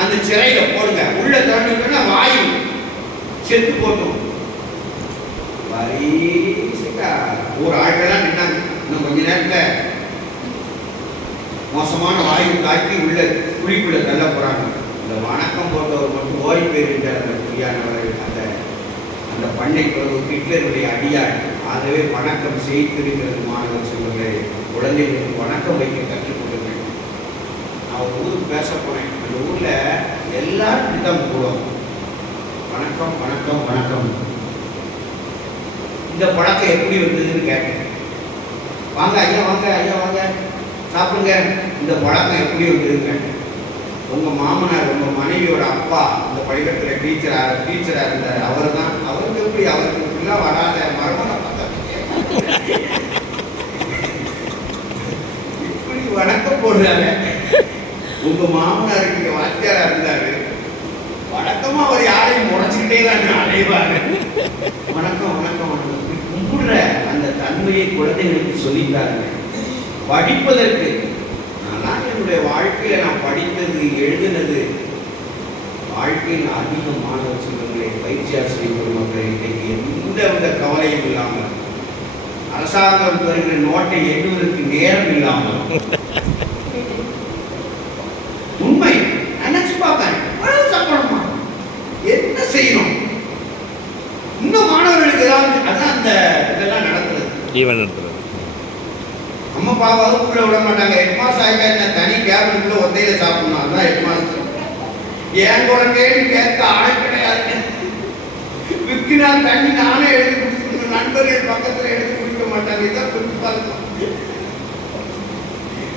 அந்த சிறையில போடுங்க. உள்ள தோண்டினா வாயு செத்து போட்டோம். ஒரு ஆட்கள்லாம் நின்னாங்க. இன்னும் கொஞ்ச நேரத்துல மோசமான வாயு காய்ச்சி உள்ள குழிக்குள்ள தள்ள போறாங்க. இந்த வணக்கம் போட்டவர் மட்டும் ஓடி போயிருந்தார். அந்த புரியானவர்கள் அந்த பண்ணை பிறகு ஹிட்லருடைய அடியாள். ஆகவே வணக்கம் செய்திருக்கிறது. மாணவர் செல்வங்களே, குழந்தைகளுக்கு வணக்கம் வைக்க கற்றுக் கொடுங்கள். நான் ஒரு ஊருக்கு பேச போனேன். அந்த ஊர்ல எல்லாரும் திட்டம் போடுவோம், வணக்கம் வணக்கம் வணக்கம். இந்த பழக்கம் எப்படி வந்ததுன்னு கேட்டேன். வாங்க ஐயா வாங்க ஐயா வாங்க சாப்பிடுங்க. இந்த பழக்கம் எப்படி வந்ததுன்னு கேட்டேன். உங்க மாமனார் உங்க மனைவியோட அப்பா இந்த பள்ளிக்கூடத்துல டீச்சரா இருந்தார். அவர் தான். அவருக்கு எப்படி? அவருக்கு இப்படிலாம் வராத மரமான இப்படி வணக்கம் போடுறாங்க. உங்க மாமனாருக்கு இங்க வாத்தியாரா இருந்தாரு. வணக்கமா அவர் யாரையும் முறைச்சுக்கிட்டே தான் அடைவாரு. வணக்கம் வணக்கம் வணக்கம் கும்பிடுற அந்த தன்மையை குழந்தைகளுக்கு சொல்லித்தாருங்க. படிப்பதற்கு என்னுடைய வாழ்க்கையில நான் படித்தது எழுதினது வாழ்க்கையில் அதிக மாணவ செல்வங்களை பயிற்சி ஆசிரியர் பெருமக்களை இன்றைக்கு எந்த வித கவலையும் இல்லாமல் அரசாங்கம் தருகிற நோட்டை எண்ணுவதற்கு நேரம் இல்லாமல் உண்மை நினைச்சு பார்க்க சம்பளமா என்ன செய்யணும்? இன்னும் மாணவர்களுக்கு ஏதாவது அதான் அந்த இதெல்லாம் நடத்துறது. அம்மா பாவா வகுப்புல விட மாட்டாங்க. ஹெட்மாஸ்டர் ஆகிட்டா என்ன தனி கேபினுக்குள்ள ஒத்தையில சாப்பிடணும். அதான் ஹெட்மாஸ்டர். ஏன் குழந்தைன்னு கேட்க ஆள் கிடையாது. விற்கினா தண்ணி நானே எடுத்து குடிக்கணும். நண்பர்கள் பக்கத்துல எடுத்து குடிக்க மாட்டாங்க. இதான் பிரின்சிபால்.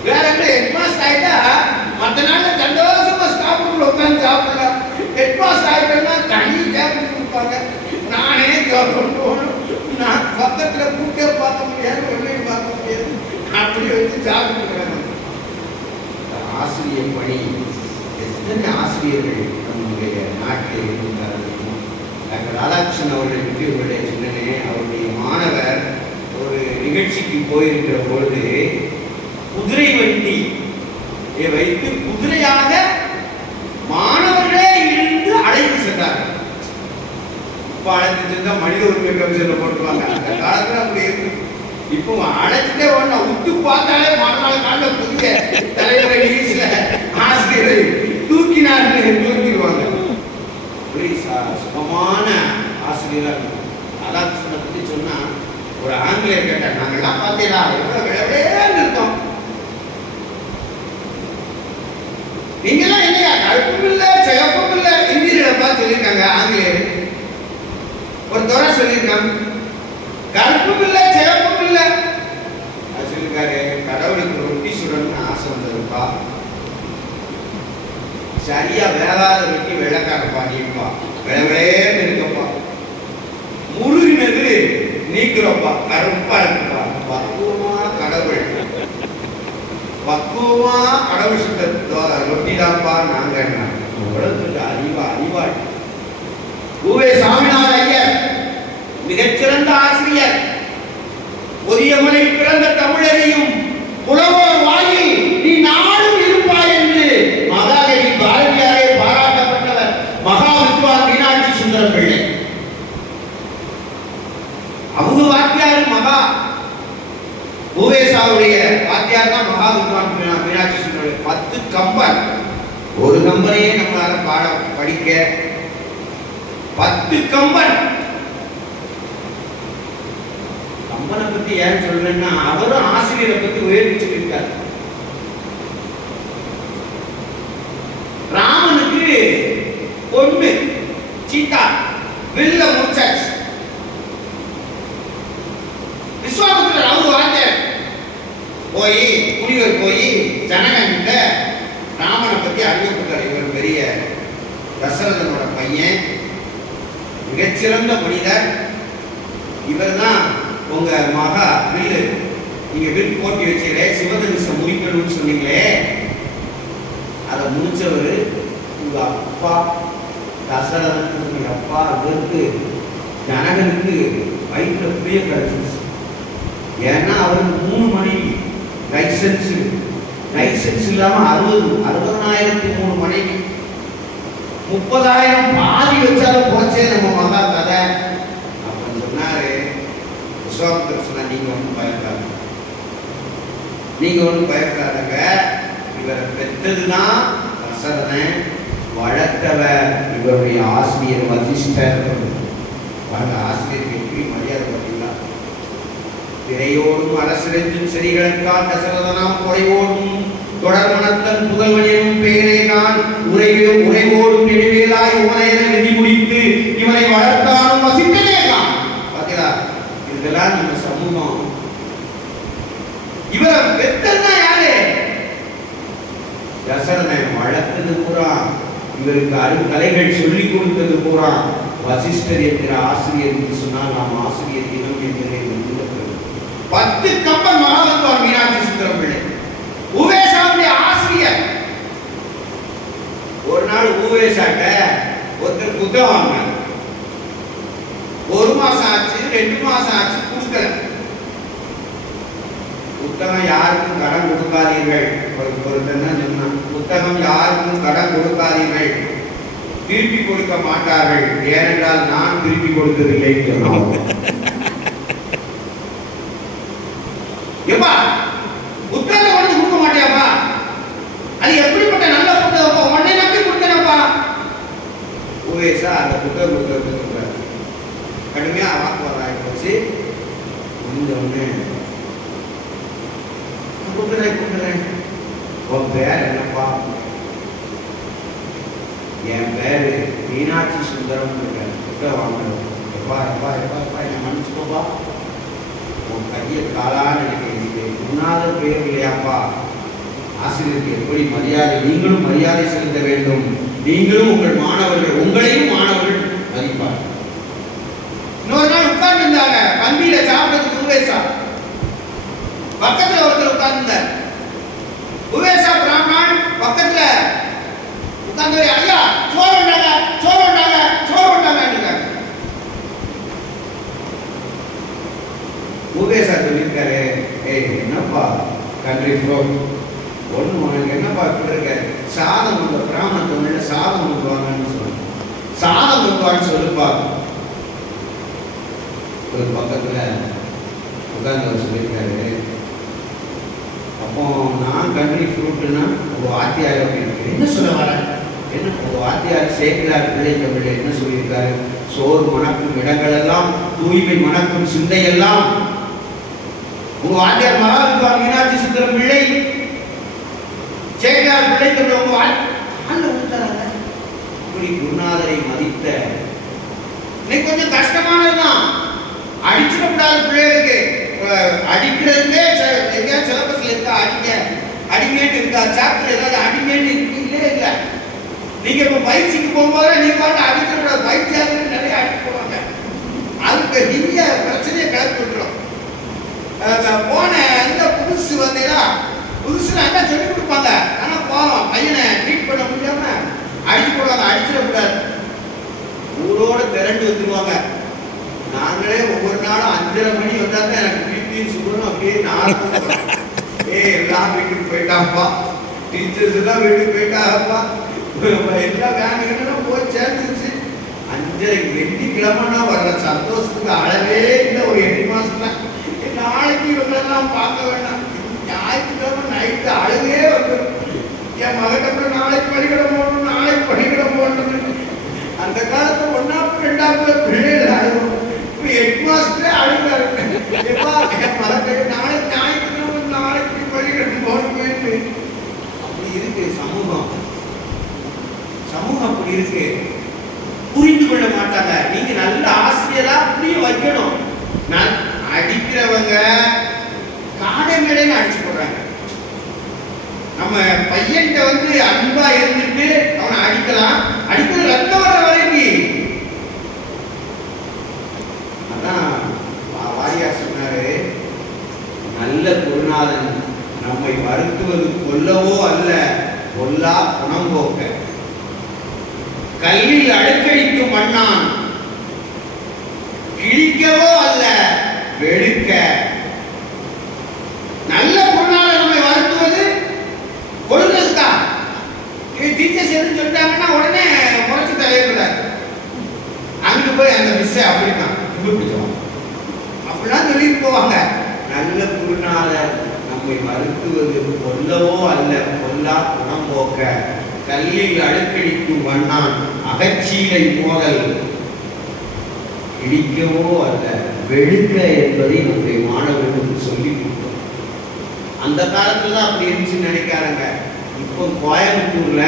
வேற என்ன ஹெட்மாஸ்டர் ஆகிட்டா மற்ற நாள்ல சந்தோஷமா ஸ்டாஃப்ல உட்காந்து சாப்பிடலாம். ஹெட்மாஸ்டர் ஆகிட்டா தனி கேபின் கொடுப்பாங்க. நானே கொண்டு போகணும். நான் பக்கத்துல கூட்டே பார்க்க முடியாது, ஒன்றையும் பார்க்க முடியாது. அப்படி வச்சு சாப்பிட்டு ஆசிரியர் பணி. எத்தனை ஆசிரியர்கள் நம்முடைய நாட்டில் இருந்தார்கள். டாக்டர் ராதாகிருஷ்ணன் அவர்களை பற்றி உங்களுடைய சின்னனே அவருடைய மாணவர் ஒரு நிகழ்ச்சிக்கு போயிருக்கிற பொழுது குதிரை வண்டி வைத்து குதிரையாக மாணவர்களே இருந்து அழைத்து சென்றார்கள். இப்போ அழைத்து சென்றா மனித உரிமை கமிஷன்ல போட்டுருவாங்க. அந்த காலத்துல அப்படி இருக்கு. இப்போ அழைச்சிட்டே ஒண்ணு உத்து பார்த்தாலே மறுநாள் கால புதிய தலைமுறை நியூஸ்ல ஆசிரியரை தூக்கிடுவாங்க. சுகமான ஆசிரியரா இருக்கும். ராதாகிருஷ்ணனை பத்தி சொன்னா ஒரு ஆங்கிலேயர் கேட்டார், நாங்கெல்லாம் பார்த்தீங்களா எவ்வளவு விளையாடு இருக்கோம், நீங்கெல்லாம் என்னையா கருப்பும் இல்லை சிகப்பும் இல்லை இந்தியில பார்த்து சொல்லியிருக்காங்க. ஆங்கிலேயர் ஒரு துறை சொல்லியிருக்காங்க, கருப்பும் இல்லை சிகப்பும் இல்லை. அது சொல்லியிருக்காரு, கடவுளுக்கு ரொட்டி சுடணும்னு ஆசை வந்ததுப்பா, சரியா வேகாத வெட்டி வெள்ளக்காரப்பா நீப்பா, விளவிளேன்னு இருக்கப்பா, முருகினது நீக்கிறப்பா, கருப்பா இருக்குப்பா, பக்குவமா கடவுள் பக்குவமா கடவுள் சுட்ட ரொட்டி தான்ப்பா நாங்க. உலகத்துக்கு அறிவாள் உவே சாமிநாத ஐயர் மிகச்சிறந்த ஆசிரியர். பொதியமலை பிறந்த தமிழரையும் புலவர் வாயில் நீ நாளும் இருப்பாய் என்று மகாகவி பாரதியாரே பாராட்டப்பட்டவர் மகா வித்வான் மீனாட்சி சுந்தரம் பிள்ளை. அவங்க வாத்தியார் மகா பூவேசாவுடைய வாத்தியார் தான் மகா வித்வான் மீனாட்சி சுந்தரம். 10 கம்பன், ஒரு கம்பனையே நம்மளால படிக்க 10 கம்பன். கம்பனை பத்தி ஏன் சொல்றேன்னா அவரும் ஆசிரியரை பத்தி உயர்த்தி சொல்லியிருக்கார். சீதா வில்ல முடிச்சாச்சு. விஸ்வாமித்திரர் அவங்க வாங்க போய் முனிவர் போய் ஜனகன் கிட்ட ராமனை பத்தி அறிவிக்கப்பட்டார். இவர் பெரிய தசரதனோட பையன், மிகச்சிறந்த மனிதர். இவர் தான் உங்க மகா வில்லு, நீங்க வில் போட்டி வச்சீங்களே, சிவதனுஷம் முடிக்கணும்னு சொன்னீங்களே, அதை முடிச்சவர் உங்க அப்பா தசரதனுக்கு. அப்பா இவருக்கு ஜனகனுக்கு வயிற்றுல புரிய கிடைச்சிருச்சு. ஏன்னா அவருக்கு 3 மனைவி, லைசன்ஸ் இல்லாம 60,000 மனைவி, 30,000 பாதி வச்சாலும் போச்சே நம்ம மகா கதை அப்படின்னு சொன்னாரு. விஸ்வாமித்திரர் சொன்னா, நீங்க ஒன்றும் பயப்படாதுங்க, இவரை பெற்றதுதான் தசரதன், வளர்த்தவர் இவருடைய ஆசிரியர் வசிஷ்டர். ஆசிரியருக்கு எப்படி மரியாதை பார்த்தீங்களா? திரையோடும் அரசியலும் செடிகளுக்கால் தசரதனாம் குறைவோடும் தொடர்மணத்தன் புதல்வனும் பேரே நான் உரைவோடும் நெடுவேலாய் உமனையன விதி முடித்து இவனை வளர்த்தானும் வசித்தனே தான். பார்த்தீங்களா, இதெல்லாம் நம்ம சமூகம். இவரை பெற்றதுதான் யாரு? தசரதன். வளர்த்தது பூரா, இவருக்கு அருங்கலைகள் சொல்லிக் கொடுத்தது பூரா வசிஷ்டர் என்கிற ஆசிரியர் என்று சொன்னால் நாம் ஆசிரியர் தினம் என்கிற 10 கப்பல் மகாவித்வான் மீனாட்சி சுந்தரம் பிள்ளை உவேசாவுடைய ஆசிரியர். ஒரு நாள் உவேசாட்ட ஒருத்தர் புத்தகம் வாங்கினார். 1 மாசம் ஆச்சு, 2 மாசம் ஆச்சு, கொடுக்கல. புத்தகம் யாருக்கும் கடன் கொடுக்காதீர்கள். புத்தகம் யாருக்கும் கடன் கொடுக்காதீர்கள், திருப்பி கொடுக்க மாட்டார்கள், ஏனென்றால் நான் திருப்பி கொடுத்ததில்லை. எப்பா புத்தகத்தை கொண்டு கொடுக்க மாட்டியாப்பா? அது எப்படிப்பட்ட நல்ல புத்தகம், உடனே நம்பி கொடுத்தேனப்பா. உவேசா அந்த புத்தகம் கொடுக்கறது கடுமையா வாக்குவாதம் ஆகி போச்சு. உடனே கொடுக்குறேன். உன் பேர் என்னப்பா? என் பேரு மீனாட்சி சுந்தரம். புத்தகம் வாங்கணும். எப்பா என்ன மன்னிச்சுக்கோப்பா, உன் கையை காலான்னு எனக்கு உண்ணாத பெயர் இல்லையாப்பா. ஆசிரியருக்கு எப்படி மரியாதை, நீங்களும் மரியாதை செலுத்த வேண்டும். நீங்களும் உங்கள் மாணவர்கள், உங்களையும் மாணவர்கள் மதிப்பார். இன்னொரு நாள் உட்கார்ந்து இருந்தாங்க பந்தியில சாப்பிட்டதுக்கு. உவேசா பக்கத்துல ஒருத்தர் உட்கார்ந்தார். உவேசா பிராமணன் பக்கத்துல உட்கார்ந்து, ஐயா சோறு உண்டாங்க. உவேசா சொல்லியிருக்காரு, என்னப்பா கண்ட்ரி ஃப்ரோட் ஒன்று, உனக்கு என்னப்பா இப்படி இருக்க? சாதம் அந்த பிராமண தமிழ்ல சாதம் கொண்டுவாங்கன்னு சொல்லுவாங்க. சாதம் கொண்டுவான்னு சொல்லுப்பா. ஒரு பக்கத்துல உட்கார்ந்து சொல்லியிருக்காரு. அப்போ நான் கண்ட்ரி ஃப்ரூட்னா ஒரு வாத்தியார் அப்படின்னு என்ன சொல்ல வர? என்ன ஒரு வாத்தியார் சேக்கிலார் பிள்ளை தமிழ் என்ன சொல்லியிருக்காரு? சோறு மணக்கும் இடங்களெல்லாம் தூய்மை மணக்கும் சிந்தையெல்லாம். உங்க வாத்தியார் மகாவித்வான் மீனாட்சி சுந்தரம் பிள்ளை, சேக்கிலார் பிள்ளை தமிழ் உங்க ஊத்தாராங்க. இப்படி குருநாதரை மதித்த இன்னைக்கு கொஞ்சம் கஷ்டமானதுதான். அடிச்சிடக்கூடாது பிள்ளைகளுக்கு. அடிக்கிறதுலே எங்கேயா சிலபஸ்ல இருக்கா அடிமேட்டு இருக்கா? சாப்டர் ஏதாவது அடிமேட்டு இல்லை. நீங்க இப்ப பயிற்சிக்கு போகும்போது நீங்க அடிச்சிடக்கூடாது. பயிற்சியாளர்கள் நிறைய அடிச்சு போவாங்க. அதுக்கு நீங்க பிரச்சனையை கிளப்பி விட்டுரும். போன இந்த புதுசு வந்தீங்களா, புதுசுல என்ன சொல்லி கொடுப்பாங்க. ஆனா போவோம் பையனை ட்ரீட் பண்ண முடியாம அடிச்சு போடுவாங்க. அடிச்சிடக்கூடாது. ஊரோட திரண்டு வந்துருவாங்க. நாங்களே ஒவ்வொரு நாளும் 5:30 மணி வந்தா தான் எனக்கு பிபின்னு சொல்லணும். அப்படியே நானும் எல்லாம் வீட்டுக்கு போயிட்டாப்பா, டீச்சர்ஸ் எல்லாம் வீட்டுக்கு போயிட்டாப்பா, எல்லாம் வேணும் போய் சேர்ந்துருச்சு. 5:30 வெள்ளிக்கிழமைன்னா வர்ற சந்தோஷத்துக்கு அளவே இல்லை. ஒரு 8 மாசத்துல நாளைக்கு இவங்களெல்லாம் பார்க்க வேண்டாம். ஞாயிற்றுக்கிழமை நைட்டு அழுவே வந்துடும். என் மகிட்ட நாளைக்கு பள்ளிக்கூடம் போடணும். அந்த காலத்துல 1ஆம் 2ஆம் பிள்ளைகள் அழுகும். 8 மாசத்துல அழுகாரு. நாளைக்கு ஞாயிற்றுக்கிழமை நாளைக்கு பள்ளிக்கூடம் போட்டு அப்படி இருக்கு சமூகம். அப்படி இருக்கு. புரிந்து கொள்ள பையன்கிட்ட வந்து அன்பா இருந்துட்டு அவனை அடிக்கலாம், அடிக்கிறது ரத்தம் வர வரைக்கும். அதான் வாரியார் சொன்னாரு, நல்ல குருநாதன் நம்மை வருத்துவது கொல்லவோ அல்ல, கொல்லா குணம்போக்க. கல்லில் அடுக்கடிக்கும் மண்ணான், கிழிக்கவோ அல்ல வெளுக்க. நல்ல குருநாதன் நம்மை வருத்துவது கொள்றதுதான். டீச்சர்ஸ் எதுவும் சொல்லிட்டாங்கன்னா உடனே முறைச்சு தலையிடக்கூடாது. அங்கிட்டு போய் அந்த மிஸ்ஸை அப்படின்னா பிடிச்சோம் அப்படிலாம் சொல்லிட்டு போவாங்க. நல்ல குருநாதர் நம்மை மறுத்துவது கொல்லவோ அல்ல, கொல்லா குணம்போக்க. கல்லில் அடுக்கடிக்கும் மண்ணான், அகச்சீலை மோதல், இடிக்கவோ அல்ல வெளுக்க என்பதை நம்முடைய மாணவர்களுக்கு சொல்லி கொடுத்தோம். அந்த காலத்துல தான் அப்படி இருந்துச்சுன்னு நினைக்காருங்க. இப்போ கோயம்புத்தூர்ல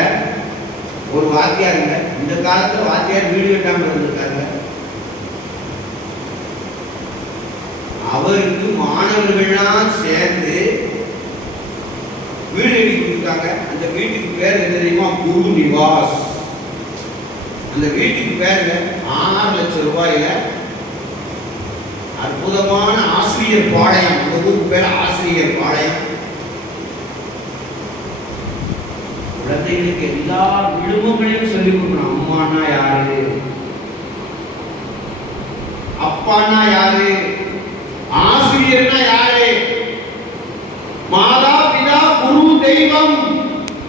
ஒரு வாத்தியாருங்க, இந்த காலத்துல வாத்தியார் வீடு கட்டாம இருந்திருக்காங்க. அவருக்கு மாணவர்கள்லாம் சேர்ந்து வீடு எழுதி கொடுத்தாங்க. அந்த வீட்டுக்கு பேர் என்ன தெரியுமா? குரு நிவாஸ். அந்த வீட்டுக்கு பேருங்க 6 லட்சம் ரூபாயில அற்புதமான ஆசிரியர் பாளையம். அந்த ஊருக்கு பேர் ஆசிரியர் பாளையம். குழந்தைகளுக்கு எல்லா விழுமங்களையும் சொல்லிக் கொடுக்கணும். அம்மானா யாரு, அப்பானா யாரு, ஆசிரியர்னா யாரு, மாதா பிதா குரு தெய்வம்.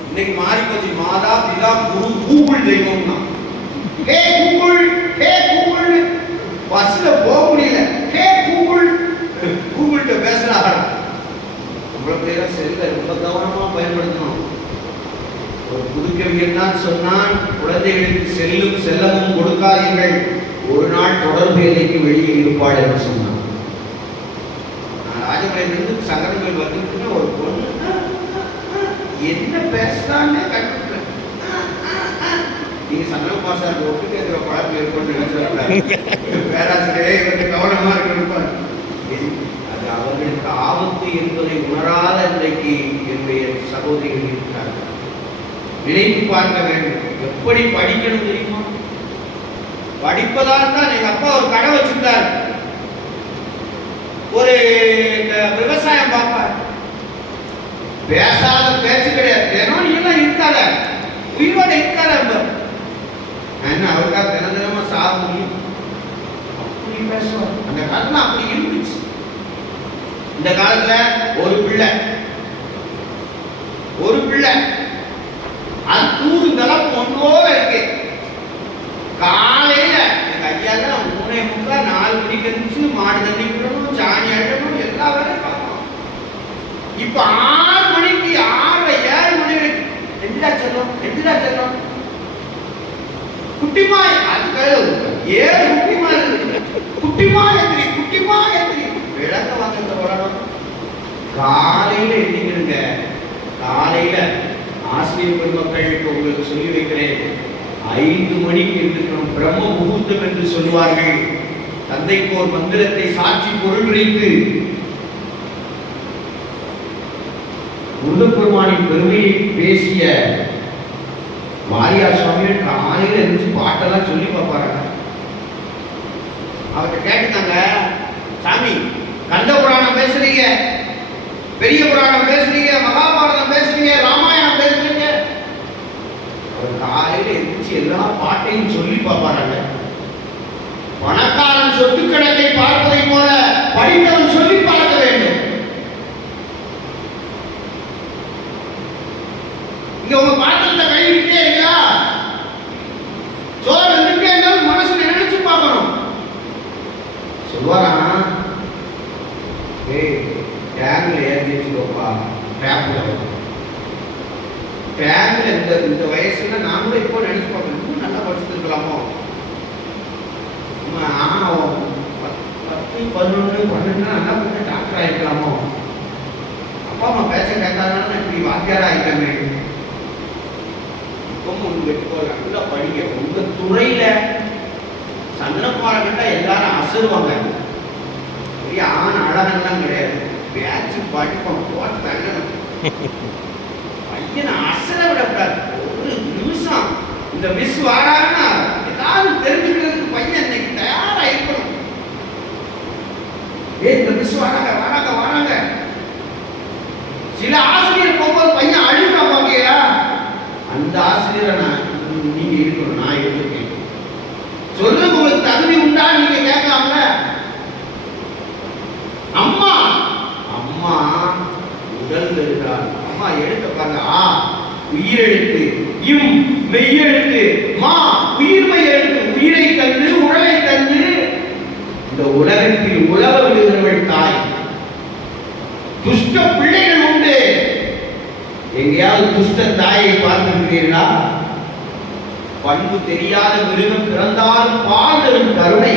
இன்னைக்கு மாறி போச்சு. மாதா பிதா குரு கூகுள் தெய்வம் தான். ஹே கூகுள், ஹே கூகுள். பஸ்ல போக முடியல, ஹே கூகுள். கூகுள்கிட்ட பேசுறாங்க. நம்மளுக்கு பேர செல்ல ரொம்ப கவனமா பயன்படுத்தணும். ஒரு புதுக்கவிஞர் தான் சொன்னான், குழந்தைகளுக்கு செல்லும் செல்லமும் கொடுக்காதீர்கள், ஒரு நாள் தொடர்பு எல்லைக்கு வெளியே இருப்பாள் என்று சொன்னான். ராஜபாளையத்திலிருந்து சங்கரங்கள் வந்துட்டு ஒரு பொண்ணு என்ன பேசுறான்னு கண்டுபிடிக்க. நீங்க சங்கரம் பாசார் ஒட்டு கேட்கிற பழக்கம் ஏற்பட்டு நினைச்சிருக்காங்க. பேராசிரியரே கொஞ்சம் கவனமா இருப்பார். அது அவர்களுக்கு ஆபத்து என்பதை உணராத இன்றைக்கு என்னுடைய சகோதரிகள் இருக்கிறார்கள். நினைத்து பார்க்க வேண்டும். எப்படி படிக்கணும் தெரியுமா? படிப்பதால் தான் எங்க அப்பா ஒரு கடை வச்சிருந்தார். ஒரு விவசாயம் பார்ப்பார். பேசாத பேச்சு கிடையாது. தினம் நீ எல்லாம் இருக்காத, உயிரோட இருக்காத. என்ன அவருக்கா தினம் தினமா சாக முடியும்? அப்படி பேசுவார். அந்த காலத்துல அப்படி இருந்துச்சு. இந்த காலத்துல ஒரு பிள்ளை அது தூருந்தளம் ஒன்றோட இருக்கு. காலையில எங்க ஐயால 3:45 4 மணிக்கு இருந்துச்சு. மாடு தண்ணி விடணும், சாணி அழணும், எல்லா வேலையும் பார்க்கணும். இப்ப 6 மணிக்கு 6 7 மணி வரைக்கும் எந்திரா செல்லும் குட்டிமாய். அதுக்கு 7 குட்டிமாய் இருக்கு. குட்டிமா எந்திரி விளக்க வாங்க வரணும். காலையில எந்திரிங்க. காலையில ஆசிரியர் பெருமக்களுக்கு உங்களுக்கு சொல்லி வைக்கிறேன், 5 மணிக்கு இருக்கணும். பிரம்ம முகூர்த்தம் என்று சொல்வார்கள். தந்தைக்கு ஒரு மந்திரத்தை சாட்சி பொருள் வைத்து முருகப்பெருமானின் பெருமையை பேசிய வாரியார் சுவாமிகள் காலையில் இருந்துச்சு பாட்டெல்லாம் சொல்லி பார்ப்பாங்க. அவர்கிட்ட கேட்டுக்காங்க, சாமி கந்த புராணம் பேசுறீங்க, பெரிய புராணம் பேசுறீங்க, மகாபாரதம் பேசுறீங்க, ராமாயணம் பேசுறீங்க. அவர் காலையில இருந்துச்சு எல்லா பாட்டையும் சொல்லி பார்ப்பாங்க. பணக்காரன் சொத்து கணக்கை பார்ப்பதை போல படித்தவன் சொல்லி பார்க்க வேண்டும். இங்க உங்க பாத்திரத்தை கழுவிட்டே இல்லையா, சோறு வந்துட்டே இருந்தாலும் மனசுல நினைச்சு பார்க்கணும். சொல்வாரா, டேங்க்ல ஏற்றி வச்சுக்கோப்பா, டேங்க்ல இந்த வயசுல நான் கூட இப்போ நினைச்சு பார்க்கணும், இன்னும் நல்லா படிச்சுருக்கலாமோ. 10, 11, 12 நல்லா கொஞ்சம் டாக்டர் ஆகிக்கலாமோ. அப்பா அம்மா பேச கேட்டாங்கன்னா இப்படி வாத்தியாரா ஆகிட்டாமே. இப்பவும் உங்களுக்கு நல்லா படிக்க. உங்க துறையில சந்தனப்பாடம் கண்டா எல்லாரும் அசருவாங்க. பெரிய ஆண் அழகெல்லாம் கிடையாது, பேச்சு படிப்போம் போட்டு தங்கணும். பையனை இந்த மிஸ் வாராங்கன்னா ஏதாவது தெரிஞ்சுக்கிறதுக்கு பையன் இன்னைக்கு தயாரா இருக்கணும். இந்த மிஸ் வராங்க வராங்க வராங்க. சில ஆசிரியர் போகும்போது பையன் அழுகுறான் பாக்கீங்களா, அந்த ஆசிரியரை நீங்க இருக்கணும், நான் இருக்கேன். சொல்லுங்க, உங்களுக்கு தகுதி உண்டா நீங்க கேட்கலாம்ல. அம்மா அம்மா உடல் இருக்கிறார். அம்மா எழுத்த பாருங்க. ஆ உயிரெழுத்து, இம் மெய்யெழுத்து, மா உயிர்மை எழுத்து. உயிரை தந்து உடலை தந்து இந்த உலகத்தில் உலக விடுகிறவள் தாய். துஷ்ட பிள்ளைகள் உண்டு. எங்கேயாவது துஷ்ட தாயை பார்த்திருக்கிறீர்களா? பண்பு தெரியாத மிருகம் பிறந்தாலும் பால் தரும் கருணை,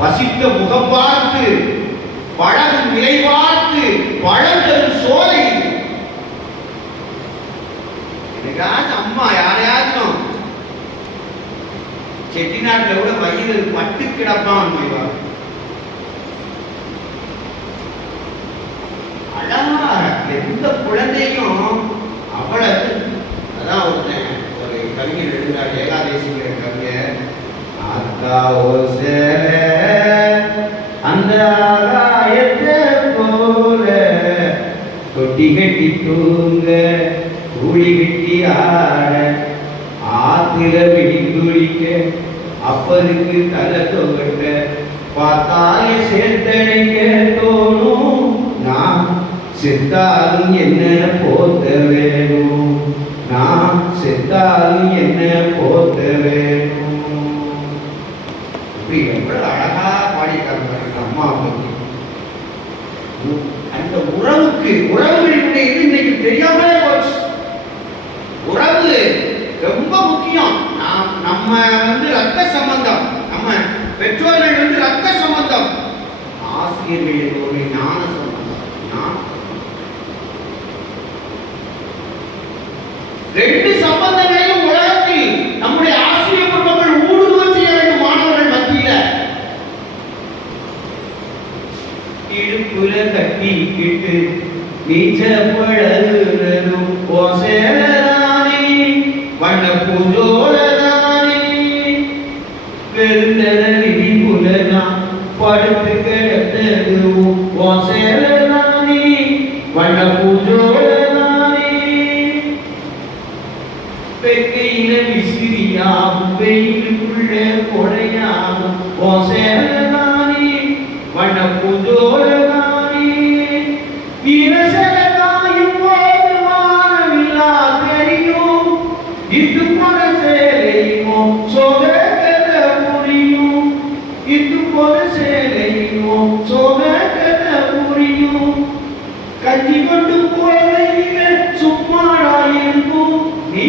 பசித்த முகம் பார்த்து பழகும் நிலை பார்த்து பழம் தரும் சோலை. எனக்காச்சும் அம்மா யாரையாச்சும் செட்டிநாட்டில் கூட வயிறு பட்டு கிடப்பான் போய்வார். அழகா எந்த குழந்தையும் அவ்வளவு. அதான் ஒருத்தன் ஒரு கவிஞர் எழுதுறார், ஏகாதேசிங்கிற கவிஞர். ஆத்தா ஒரு சேலை அந்த ஆகாயத்தை போல தொட்டி கட்டி தூங்க கூலி கட்டி ஆட ஆத்திர விடிந்துடிக்க அப்பதுக்கு தலை தொகட்ட பார்த்தாலே சேர்த்தடைக்க தோணும். நான் செத்தாலும் என்ன போத்த வேணும், நான் செத்தாலும் என்ன போத்த வேணும். இப்படி எவ்வளவு அழகா பாடிக்காங்க அம்மா பத்தி. அந்த உறவுக்கு உறவுகளுடைய இது இன்னைக்கு தெரியாமலே போச்சு. உறவு ரொம்ப முக்கியம். நம்ம ரத்த சம்பந்தம், நம்ம பெற்றோர்கள் ரத்த சம்பந்தம், ஆசிரியர்கள் என்பவர்கள் ஞான சம்பந்தம். ரெண்டு சம்பந்தங்களையும் உலகத்தில் நம்முடைய ஆசிரியர் குடும்பங்கள் ஊடுருவ செய்ய வேண்டும். மாணவர்கள் மத்தியில இடுப்புல கட்டிக்கிட்டு நீச்ச பழகுறதும் ஓசேலதானே வண்ண பூஜோலதானே பெருந்தன விதிப்புலனா படுத்து கிடந்ததும் ஓசேலதானே வண்ண பூஜோலதானே பெக்கையில விசிறியாகும் வெயிலுக்குள்ள கொடையாகும் ஓசேலதானே வண்ண பூஜோலதானே வீரசலகாயும் போது வானவில்லா தெரியும் இது போல சேலையுமோ சோகக்கத புரியும் இது போல சேலையுமோ சோகக்கத புரியும் கஞ்சி கொண்டு போகையில சும்மாடா இருக்கும் நீ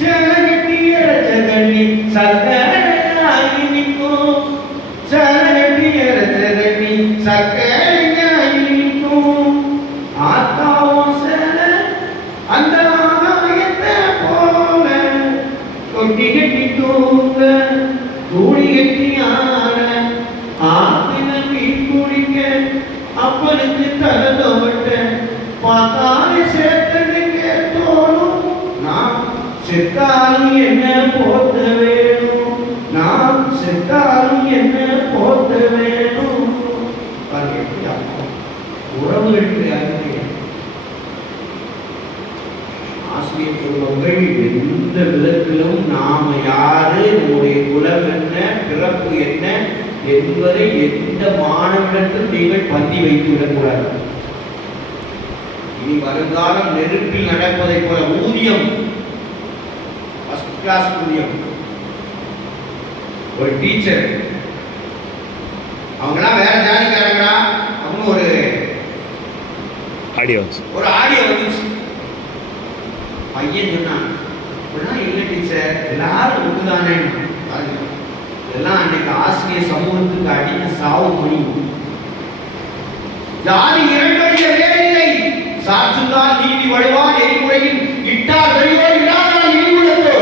சலகட்டிய ரச்சகண்ணி சக்கரையாகி நிற்கும் சலகட்டிய ரச்சகண்ணி சக்கரையாகி நிற்கும் ஆத்தாவும் சேல அந்த ஆகாயத்தை போல கொட்டி கட்டி தூங்க கூடி கட்டி ஆட ஆத்தின மீன் குடிக்க அப்பனுக்கு தலை தோட்ட பார்த்தாலே சேர்த்தனுக்கு தோணும். நான் செத்தாலும் என்ன போத்த வேணும், நான் செத்தாலும் என்ன போத்த வேணும். உறவுகளுக்கு ஆசிரியர் குடும்பங்கள் எந்த விதத்திலும் நாம யாரு, நம்முடைய குலம் என்ன, பிறப்பு என்ன என்பதை எந்த மாணவனிடத்தில் நீங்கள் பந்தி வைத்து விடக்கூடாது. இனி வருங்காலம் நெருப்பில் நடப்பதை போல ஊதியம், ஃபர்ஸ்ட் கிளாஸ் ஊதியம். ஒரு டீச்சர் அவங்களாம் வேற ஜாதிக்காரங்களா, அவங்க ஒரு ஆடியோ வந்துச்சு. பையன் சொன்னான், அப்படிலாம் இல்லை டீச்சர், எல்லாரும் ஒன்றுதானே. இதெல்லாம் அன்னைக்கு ஆசிரியர் சமூகத்துக்கு அடித்த சாவு மொழி. ஜாதி இரண்டடிய வேறில்லை, சாற்றுந்தால் நீதி வழுவான் எரிமுறையில் இட்டார் வெளிவோ இல்லாதால் இழிவுள்ளதோ.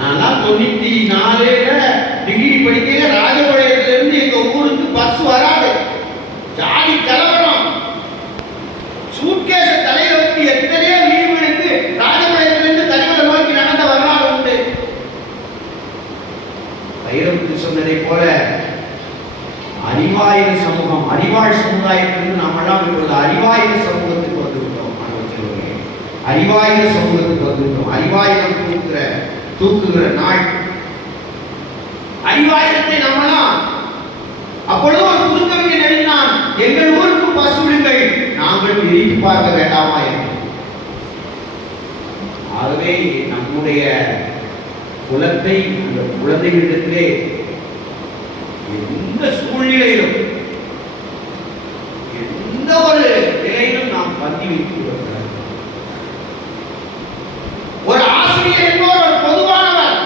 நான்லாம் 94 டிகிரி படிக்கையில ராஜபாளையத்திலிருந்து எங்க ஊருக்கு பஸ் வராது. ஜாதி கலவரம், சூட்கேஸ தலையில வச்சு எத்தனையோ லீவ் எடுத்து ராஜபாளையத்திலிருந்து தலைவரை நோக்கி அறிவாள் சமுதாயத்திலிருந்து நாமெல்லாம் இப்பொழுது அறிவாயுத சமூகத்துக்கு வந்துவிட்டோம். அறிவாயுத சமூகத்துக்கு வந்துவிட்டோம். அறிவாயுதம் தூக்குகிற நாள். அறிவாயுதத்தை நம்மலாம் அப்பொழுது ஒரு புதுக்கவிஞன் எழுதினான், எங்கள் ஊருக்கு பஸ் விடுங்கள், நாங்கள் எரித்து பார்க்க வேண்டாமா என்று. ஆகவே நம்முடைய குலத்தை அந்த குழந்தைகளிடத்திலே எந்த சூழ்நிலையிலும் எந்த ஒரு நிலையிலும் நாம் பந்தி வைத்து விடக்கூடாது. ஒரு ஆசிரியர் என்பவர் ஒரு பொதுவானவர்,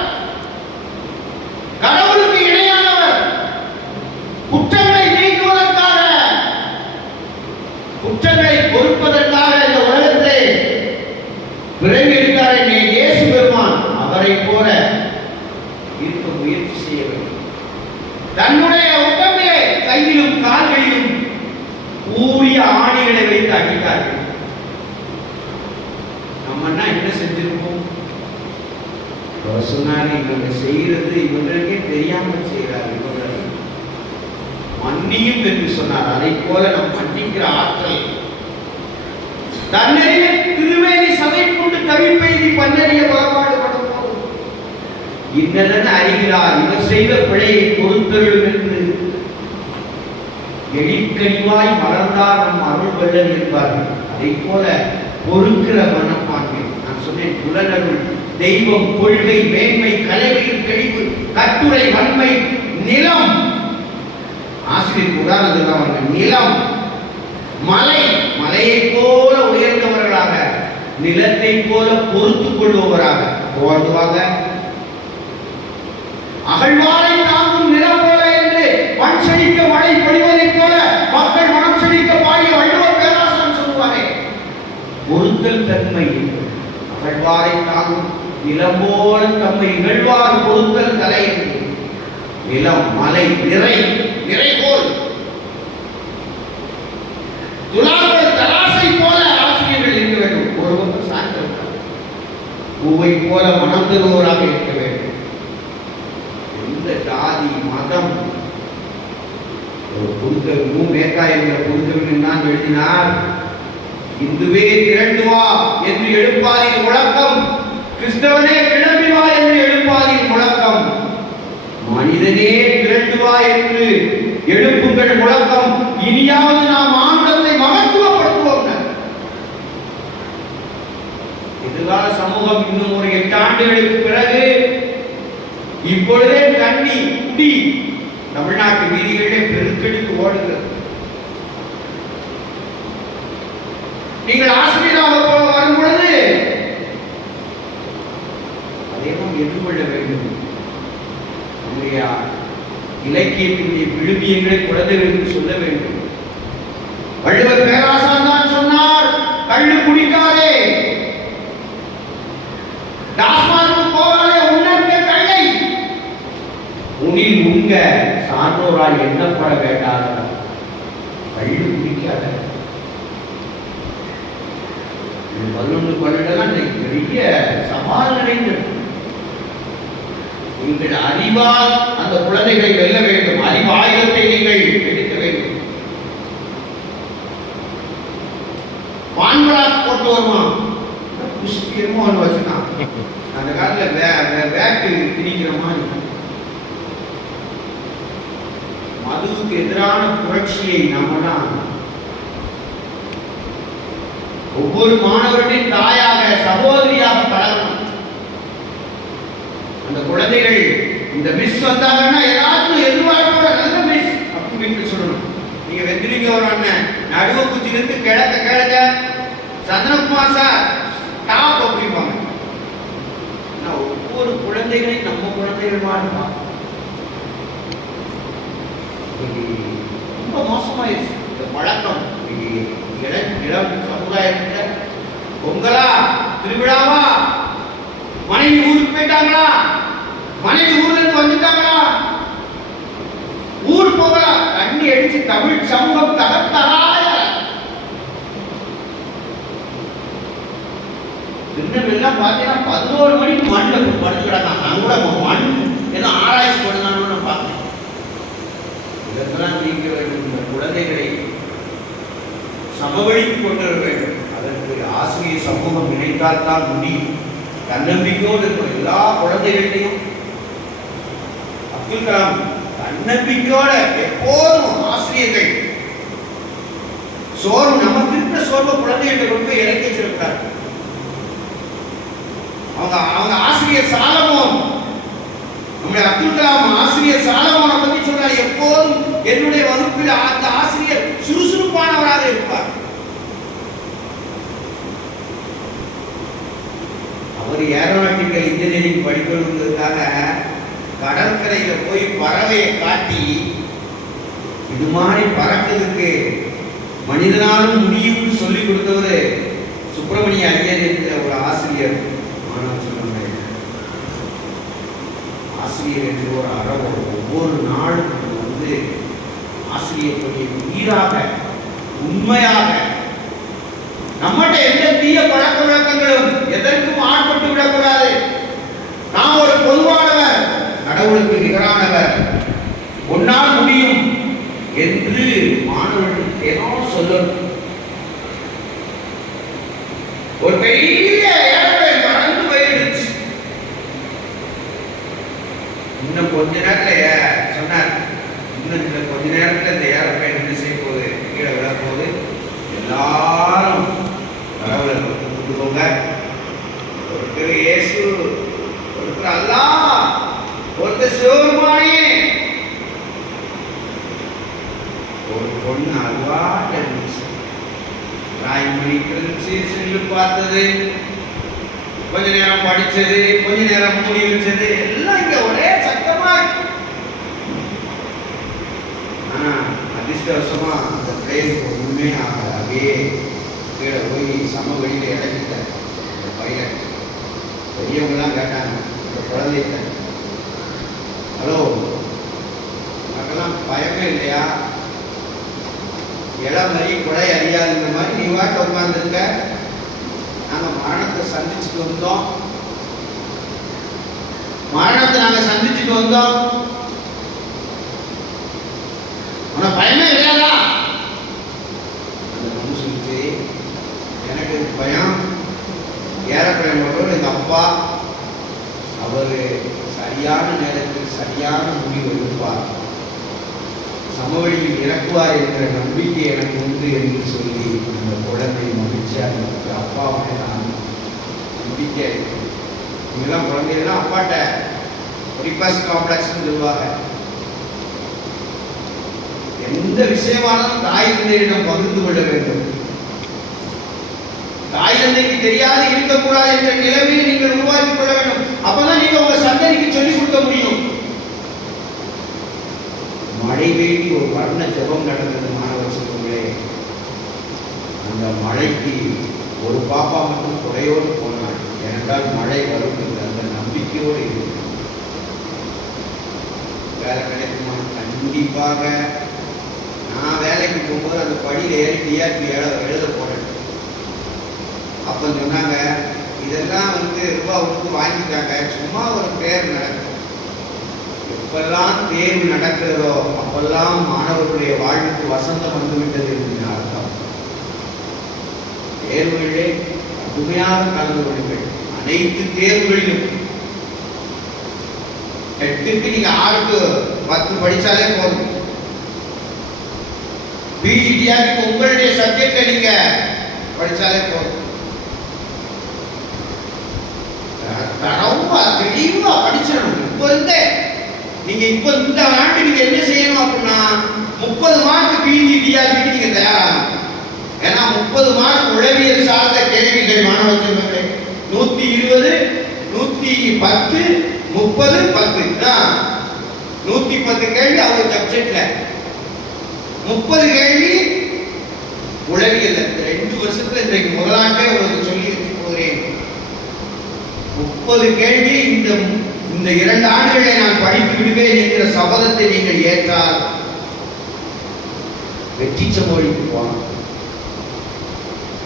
கடவுளுக்கு இணையானவர். குற்றங்களை நீக்குவதற்காக, குற்றங்களை பொறுப்பதற்காக இந்த உலகத்திலே பிறவி எடுத்தார் இயேசு பெருமான். அவரை போல இருக்க முயற்சி செய்ய வேண்டும். தன்னுடைய உடம்பிலே கையிலும் கால்களிலும் கூறிய ஆணிகளை வைத்து அடித்தார்கள். நம்ம என்ன செஞ்சிருப்போம்? சொன்னாரு, இவங்க செய்யறது இவங்களுக்கே தெரியாமல் செய்யறாரு, இவங்களை மன்னியும் என்று சொன்னார். அதை போல நம் மன்னிக்கிற ஆற்றல் தன்னறிய திருவேணி சதை கொண்டு தவிப்பெய்தி பன்னறிய புறப்பாடு படுவோம். இன்னதென அறிகிறார், இவர் செய்த பிழையை பொறுத்தருளும் என்று எழிற்கனிவாய் மலர்ந்தார் நம் அருள் வல்லன் என்பார்கள். அதை போல பொறுக்கிற மனப்பான்மை. நான் சொன்னேன், புலனருள், தெய்வம், கொள்கை, மேன்மை, கலைமையில் தெளிவு, கட்டுரை, வன்மை, நிலம். ஆசிரியர் உதாரணத்துக்கு நிலம், மலை, மலையை போல உயர்ந்தவர்களாக, நிலத்தை போல பொறுத்துக் கொள்பவராக வாழ்வாக. அகழ்வாரை தாங்கும் நிலம் போல என்று மண் செழிக்க மழை பொழிவதைப் போல மக்கள் மனம் செழிக்க பாடிய வள்ளுவர் பேராசன் சொல்லுவாரே. பொறுத்தல் தன்மை, அகழ்வாரை தாங்கும் நிலம் போல தம்மை இகழ்வார் பொறுத்தல் தலை என்று. நிலம், மலை, நிறைகோல், துலாக்கள், தராசை போல ஆசிரியர்கள் இருக்க வேண்டும். ஒரு பக்கம் சார்ந்திருக்கிறார். பூவை போல மனம் தருவோராக இருக்க வேண்டும். எந்த ஜாதி மதம், ஒரு புரித மேக்கா என்கிற புரிதவர்கள் தான் எழுதினார், இந்துவே திரண்டு வா என்று எழுப்பாதின் முழக்கம், கிறிஸ்தவனே கிளம்பி வா என்று எழுப்பாதின் முழக்கம், மனிதனே திரண்டு வா என்று எழுப்புங்கள் முழக்கம். இனியாவது நாம் ஆண்டத்தை மகத்துவப்படுத்துவோம். எதிர்கால சமூகம் இன்னும் ஒரு 8 ஆண்டுகளுக்கு பிறகு இப்பொழுதே தண்ணி குடி தமிழ்நாட்டு வீதிகளிலே பெருக்கெடுத்து ஓடுகிறது. நீங்கள் ஆசிரியராக வரும் பொழுது அதையும் எதிர்கொள்ள வேண்டும். நம்முடைய இலக்கியத்தினுடைய விழுமியங்களை குழந்தைகளுக்கு சொல்ல வேண்டும். வள்ளுவர் பேராசான் தான் சொன்னார், கள்ளு குடிக்காதே, டாஸ்மார்க்கு போகாதே, உணர்ந்த கள்ளை உனில் உங்க சான்றோரால் எண்ணப்பட வேண்டாத, கள்ளு குடிக்காத. 11, 12 பெரிய சவால் நிறைந்தது. நீங்கள் அறிவால் அந்த குழந்தைகளை வெல்ல வேண்டும். அறிவாயுதத்தை நீங்கள் எடுக்க வேண்டும். பான்பராக் போட்டு வருமா புஷ்பியமோ ஒன்று வச்சுனா அந்த காலத்தில் வேட்டு திணிக்கிற மாதிரி. மதுவுக்கு எதிரான புரட்சியை நம்மதான் ஒவ்வொரு மாணவர்களின் தாயாக, சகோதரியாக பழகணும். அந்த குழந்தைகள் இந்த மிஸ் வந்தாங்கன்னா ஏதாச்சும் எதிர்பார்ப்போட நல்ல மிஸ் அப்படின்னு சொல்லணும். நீங்க வெந்திலிங்க ஒரு அண்ணன் நடுவ குச்சிலிருந்து கிழக்க சந்திரகுமார் சார் டாப் அப்படிம்பாங்க. ஒவ்வொரு குழந்தைகளையும் நம்ம குழந்தைகள் வாழ்வா ரொம்ப மோசமாயிருச்சு இந்த பழக்கம். இளம் சமுதாயத்தில் பொங்கலா, திருவிழாவா, மனைவி ஊருக்கு போயிட்டாங்களா, மனைவி ஊர்ல இருந்து வந்துட்டாங்களா, ஊர் போகலாம், தண்ணி அடிச்சு தமிழ் சமூகம் தகர்த்தாய. திருநெல்வேலிலாம் பார்த்தீங்கன்னா 11 மணிக்கு மண்ணில் படுத்து கிடக்காங்க. நான் கூட மண் ஏதோ ஆராய்ச்சி பண்ணுதான்னு பார்த்தேன். இதெல்லாம் நீங்க இந்த குழந்தைகளை கொண்டு வர வேண்டும். அதற்கு ஆசிரியர் சமூகம் நினைத்தால் தான் முடியும். தன்னம்பிக்கையோடு இருக்கும் எல்லா குழந்தைகள்லையும் அப்துல் கலாம் தன்னம்பிக்கையோட எப்போதும் ஆசிரியர்கள் சோர்வு நமக்கு இருக்கிற சோர்வை குழந்தைகிட்ட கொண்டு போய் இறக்கி வச்சிருக்கிறார். அவங்க ஆசிரியர் சாலமோன், நம்முடைய அப்துல் கலாம் ஆசிரியர் சாலமோனை பத்தி சொன்னார், எப்போதும் என்னுடைய வகுப்பில் அந்த ஆசிரியர் சுறுசுறுப்பானவராக இருப்பார். அவர் ஏரோநாட்டிக்கல் இன்ஜினியரிங் படிக்கணுங்கிறதுக்காக கடற்கரையில போய் பறவையை காட்டி இது மாதிரி பறக்கிறதுக்கு மனிதனாலும் முடியும்னு சொல்லி கொடுத்தவர் சுப்பிரமணிய ஐயர் என்ற ஒரு ஆசிரியர். ஆசிரியர் என்ற ஒரு அறவு ஒவ்வொரு நாளும் வந்து ஆசிரியர் பணியை உயிராக உண்மையாக நம்மகிட்ட எந்த தீய பழக்க வழக்கங்களும் எதற்கும் ஆட்பட்டு விடக்கூடாது. நாம் ஒரு பொதுவானவர், கடவுளுக்கு நிகரானவர், ஒன்னால் முடியும் என்று மாணவர்களுக்கு ஏதோ சொல்லணும். ஒரு பெரிய ஏரோப்ளேன் பறந்து போயிடுச்சு. இன்னும் கொஞ்ச நேரத்துல சொன்னார், இன்னும் கொஞ்ச நேரத்துல இந்த ஏரோப்ளேன் என்ன செய்ய போகுது, கீழே விழ போகுது, எல்லாரும் கடவுளை கூப்பிட்டுக்கோங்க. ஒருத்தர் இயேசு, ஒருத்தர் அல்லாஹ், ஒருத்தர் சிவபெருமானே. ஒரு பொண்ணு அல்வாட்ட இருந்துச்சு, ராய்மணிக்கு இருந்துச்சு, செல்லு பார்த்தது, கொஞ்ச நேரம் படிச்சது, கொஞ்ச நேரம் மூடி வச்சது, எல்லாம் இங்க ஒரே சத்தமா. ஆனா அதிர்ஷ்டவசமா அந்த பிளேனுக்கு ஒண்ணுமே ஆகல. அப்படியே கீழே போய் சமவெளியில இறங்கிட்டார் அந்த பைலட். பெரியவங்கெல்லாம் கேட்டாங்க இந்த குழந்தைகிட்ட, ஹலோ உனக்கெல்லாம் பயமே இல்லையா, இளம் மாதிரி கொலை அறியாதுங்கிற மாதிரி நீ வாட்ட உட்கார்ந்துருக்க, நாங்கள் மரணத்தை சந்திச்சுட்டு வந்தோம், மரணத்தை நாங்கள் சந்திச்சுட்டு வந்தோம், உனக்கு பயமே இல்லையாதா? அந்த பொண்ணு சொல்லிச்சு, எனக்கு பயம், ஏரோப்ளேன் ஓட்டுற எங்கள் அப்பா, அவர் சரியான நேரத்தில் சரியான முடிவு எடுப்பார், சமவெளியில் இறக்குவார் என்ற நம்பிக்கை எனக்கு உண்டு என்று சொல்லி அந்த குழந்தை மகிழ்ச்சி. அந்த அப்பாவுக்கு நான் நம்பிக்கை. இங்கெல்லாம் குழந்தைகள்லாம் அப்பாட்ட ஒடிபாஸ் காம்ப்ளெக்ஸ்ன்னு சொல்லுவாங்க. எந்த விஷயமானாலும் தாய் தந்தையிடம் பகிர்ந்து கொள்ள வேண்டும். தாய் தந்தைக்கு தெரியாது இருக்கக்கூடாது என்ற நிலைமையை நீங்கள் உருவாக்கி கொள்ள வேண்டும். அப்பதான் நீங்க உங்க சந்ததிக்கு சொல்லிக் கொடுக்க முடியும். மழை வேண்டி ஒரு வர்ண ஜபம் நடந்தது மாணவ செல்வங்களே. அந்த மழைக்கு ஒரு பாப்பா மட்டும் குடையோடு போனாள். ஏனென்றால் மழை வரும் என்ற அந்த நம்பிக்கையோடு இருக்கு. வேலை கிடைக்குமா? கண்டிப்பாக. நான் வேலைக்கு போகும்போது அந்த படியில் ஏறி டிஆர்பி எழுத போறேன். அப்போ சொன்னாங்க, இதெல்லாம் ரூபா கொடுத்து வாங்கிட்டாங்க, சும்மா ஒரு பேர் நடக்கும். எப்பெல்லாம் தேர்வு நடக்கிறதோ அப்பெல்லாம் மாணவர்களுடைய வாழ்வுக்கு வசந்தம் வந்துவிட்டது என்று அர்த்தம். தேர்வுகளே கடுமையாக கலந்து கொள்ளுங்கள். அனைத்து தேர்வுகளிலும் 8க்கு நீங்க 6க்கு 10 படிச்சாலே போதும். பிஜிடிஆருக்கு உங்களுடைய சப்ஜெக்ட்ல நீங்க படிச்சாலே போதும். தரவா தெளிவா படிச்சிடணும். நீங்க இப்ப இந்த ஆண்டு நீங்க என்ன செய்யணும் அப்படின்னா 30 மார்க் பிஜிடிஆருக்கு நீங்க தயாராகணும். ஏன்னா 30 மார்க் உளவியல் சார்ந்த கேள்விகள் மாணவ செல்வங்களே. 120, 110, 30, 10 110 கேள்வி அவங்க சப்ஜெக்ட்ல, 30 கேள்வி உளவியல். 2 வருஷத்துல இன்றைக்கு முதலாண்டே உங்களுக்கு சொல்லி வச்சு போகிறேன். 30 கேள்வி இந்த 2 ஆண்டுகளை நான் படித்து விடுவேன் என்கிற சபதத்தை நீங்கள் ஏற்றால் வெற்றி சமவெளிக்கு போகலாம்.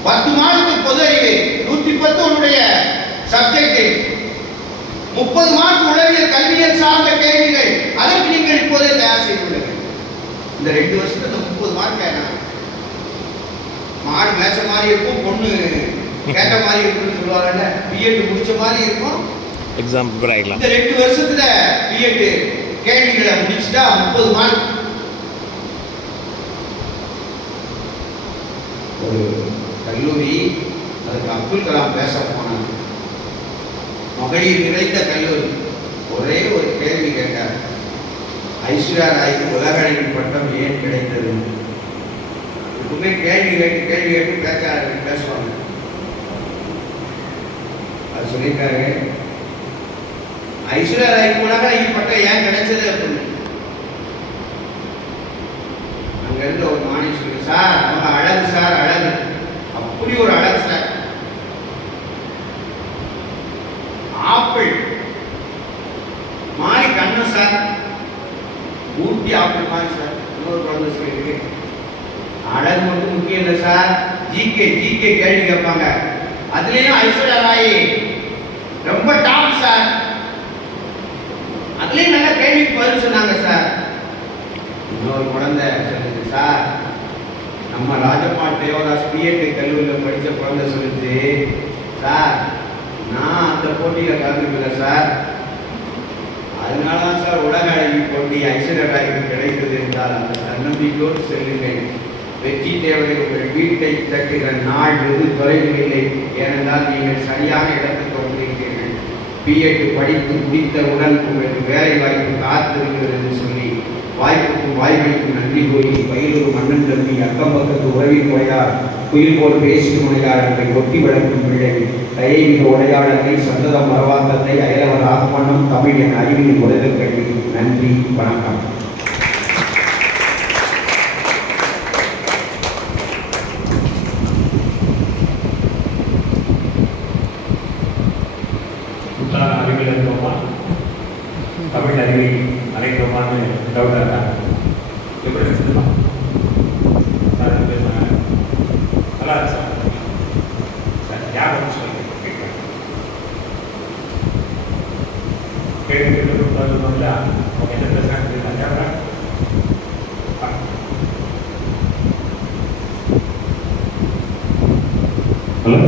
10 மார்க்கு பொது அறிவு, 110 உன்னுடைய சப்ஜெக்ட், 30 மார்க் உளவியல் கல்வியல் சார்ந்த கேள்விகள். அதற்கு நீங்கள் இப்போதே தயார் செய்து கொள்ளுங்கள். இந்த 2 வருஷத்துல 30 மார்க் மாடு மேய்ச்ச மாதிரி இருக்கும், பொண்ணு கேட்ட மாதிரி இருக்குன்னு சொல்லுவாங்கல்ல. பிஎட் முடிச்ச மாதிரி இருக்கும், எக்ஸாம் ப்ரிப்பேர் ஆகிக்கலாம். இந்த 2 வருஷத்துல பிஎட் கேள்விகளை முடிச்சுட்டா 30 மார்க். ஒரு கல்லூரி, அதுக்கு அப்துல் கலாம் பேச போனாங்க. மகளிர் நிறைந்த கல்லூரி. ஒரே ஒரு கேள்வி கேட்டார், ஐஸ்வர்யா ராய்க்கு உலக அழகி பட்டம் ஏன் கிடைத்தது? எப்பவுமே கேள்வி கேட்டு பேசுவாங்க. அது சொல்லியிருக்காரு, ஐஸ்வர்யா ராய்க்கு உலக அழகி பட்டம் ஏன் கிடைச்சது அப்படின்னு. அங்க இருந்து ஒரு மாணி சொல்லி, சார் அவங்க அழகு சார், அழகு, அப்படி ஒரு அழகு சார். ஆப்பிள் மாறி கண்ணன் சார், ஊட்டி ஆப்பிள் மாதிரி சார். இன்னொரு குழந்தை சொல்லியிருக்கு, அழகு மட்டும் முக்கியம் இல்லை சார், ஜிகே கேள்வி கேட்பாங்க, அதுலயும் ஐஸ்வர்யா ராய் ரொம்ப டாப் சார், அதுலயும் நல்ல கேள்விக்கு பதில் சொன்னாங்க சார். இன்னொரு குழந்தை சொல்லுது, சார் நம்ம ராஜம்மாள் தேவதாஸ் பிஎட் கல்லூரியில் படித்த குழந்தை சொல்லுது, சார் நான் அந்த போட்டியில் கலந்துக்கல சார், அதனால தான் சார் உலக அழகி போட்டி ஐஸ்வர்யா ராய்க்கு கிடைத்தது என்றால் அந்த தன்னம்பிக்கையோடு செல்லுங்கள். வெற்றி தேவை உங்கள் வீட்டை தட்டுகிற நாள் வெகு தொலைவில் இல்லை. ஏனென்றால் நீங்கள் சரியான இடத்துக்கு வந்திருக்கிறீர்கள். பிஎட் படித்து முடித்தவுடன் உங்களுக்கு வேலை வாய்ப்பு காத்திருக்கிறது என்று சொல்லி வாய்ப்புக்கும் வாய்ப்புக்கும் நன்றி கூறி, பயிலூர் மன்னன் தம்பி அக்கம் பக்கத்து உறவி முறையார் குயில் போல் பேசும் முறையார் எங்களை ஒட்டி வளர்க்கும் பிள்ளை தயவின் உரையாடலை சந்ததம் மரவாக்கத்தை அயலவர் ஆகமன்னம் தமிழ் என் அறிவியல் உலக கல்வி. நன்றி, வணக்கம். அறிவியல் அறிந்தோமா, தமிழ் அறிவியல் அழைத்தோமான்னு டவுட்டாக இருக்காங்க. எப்படி இருந்துச்சுமா சார்? பேசுவாங்க நல்லா இருக்கு சார். சார் யார் வந்து சொல்லி கேள்வி இல்லை, அவங்க என்ன பேசுகிறாங்க கேட்குறாங்க. ஹலோ,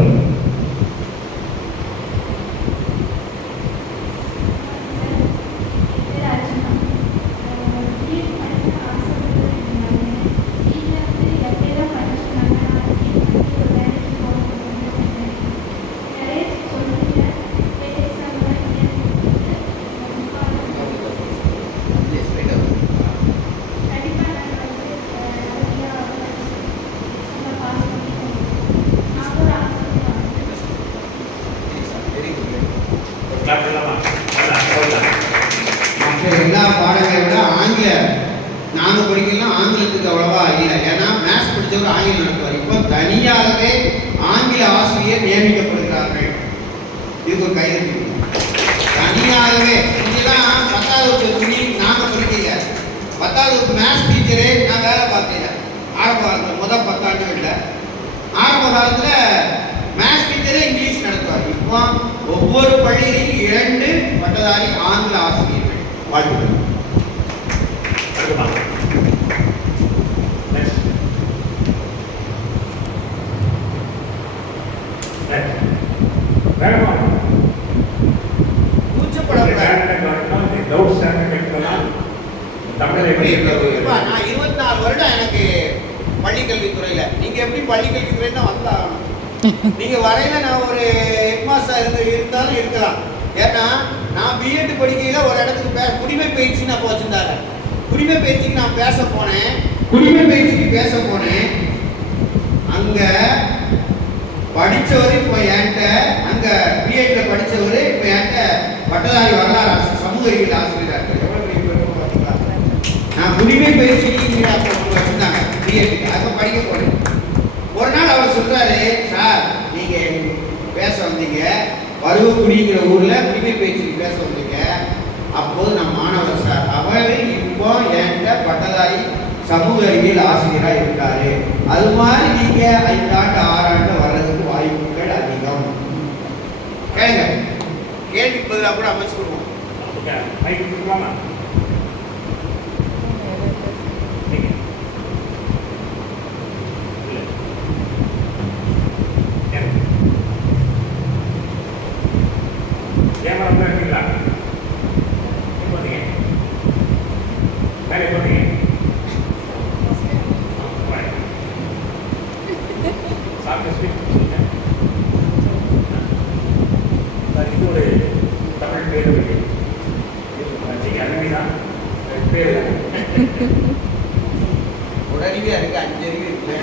எல்லா பாடங்களை விட ஆங்கிலம் நாங்கள் படிக்கலாம், ஆங்கிலத்துக்கு அவ்வளவா இல்லை. ஏன்னா மேத்ஸ் படித்தவர் ஆங்கிலம் நடத்துவார். இப்போ தனியாகவே ஆங்கில ஆசிரியர் நியமிக்கப்படுகிறார்கள். இதுக்கு ஒரு கைது. தனியாகவே இதெல்லாம் 10வது வகுப்பு நாங்கள் படிக்கல. 10வது வகுப்பு மேத்ஸ் டீச்சரே நான் வேலை பார்க்கல. ஆரம்ப காலத்தில் முதல் 10 ஆண்டுகளில் ஆரம்ப காலத்தில் மேத்ஸ் டீச்சரே இங்கிலீஷ் நடத்துவார். இப்போ ஒவ்வொரு பள்ளியிலும் 2 பட்டதாரி ஆங்கில ஆசிரியர்கள். வாழ்த்துக்கள். நான் 24 வருடம் எனக்கு பள்ளிக்கல்வித்துறையில. நீங்க எப்படி பள்ளிக்கல்வித்துறை தான் வந்தாகணும். நீங்க வரையில நான் ஒரு ஹெட்மாஸ்டர் இருந்தாலும் இருக்கலாம். ஏன்னா நான் பிஎட் படிக்கையில ஒரு இடத்துக்கு குடிமை பயிற்சி நான் போச்சிருந்தாங்க. குடிமை பயிற்சிக்கு நான் பேச போனேன். அங்க படித்தவர் இப்போ என்கிட்ட, அங்க பிஎட்ல படித்தவர் இப்போ என்கிட்ட பட்டதாரி வரலாறு ஆசிரியர், சமூக அறிவியல் ஆசிரியராக எவ்வளவு பார்த்தீங்களா. நான் குடிமை பயிற்சி வச்சிருந்தாங்க பிஎட்டுக்கு, அதை படிக்க போனேன். ஒரு நாள் அவர் சொல்றாரு, சார் நீங்க பேச வந்தீங்க பருவக்குடிங்கிற ஊர்ல குடிமை பயிற்சிக்கு பேச வந்தீங்க. அப்போது நான் மாணவர் சார், அவர் இப்போ என்கிட்ட பட்டதாரி சமூக அறிவியல் ஆசிரியராக இருக்காரு. அது மாதிரி நீங்க 5 ஆண்டு 6 ஆண்டு வர்றதுக்கு வாய்ப்புகள் அதிகம். கேளுங்க, கேள்விக்கு பதிலாக கூட அமைச்சு கொடுவோம். இது ஒரு தமிழ் பேரவை. அறிவிதான் பேர் உடனடியாக இருக்கு, 5 அறிவு இருக்கு.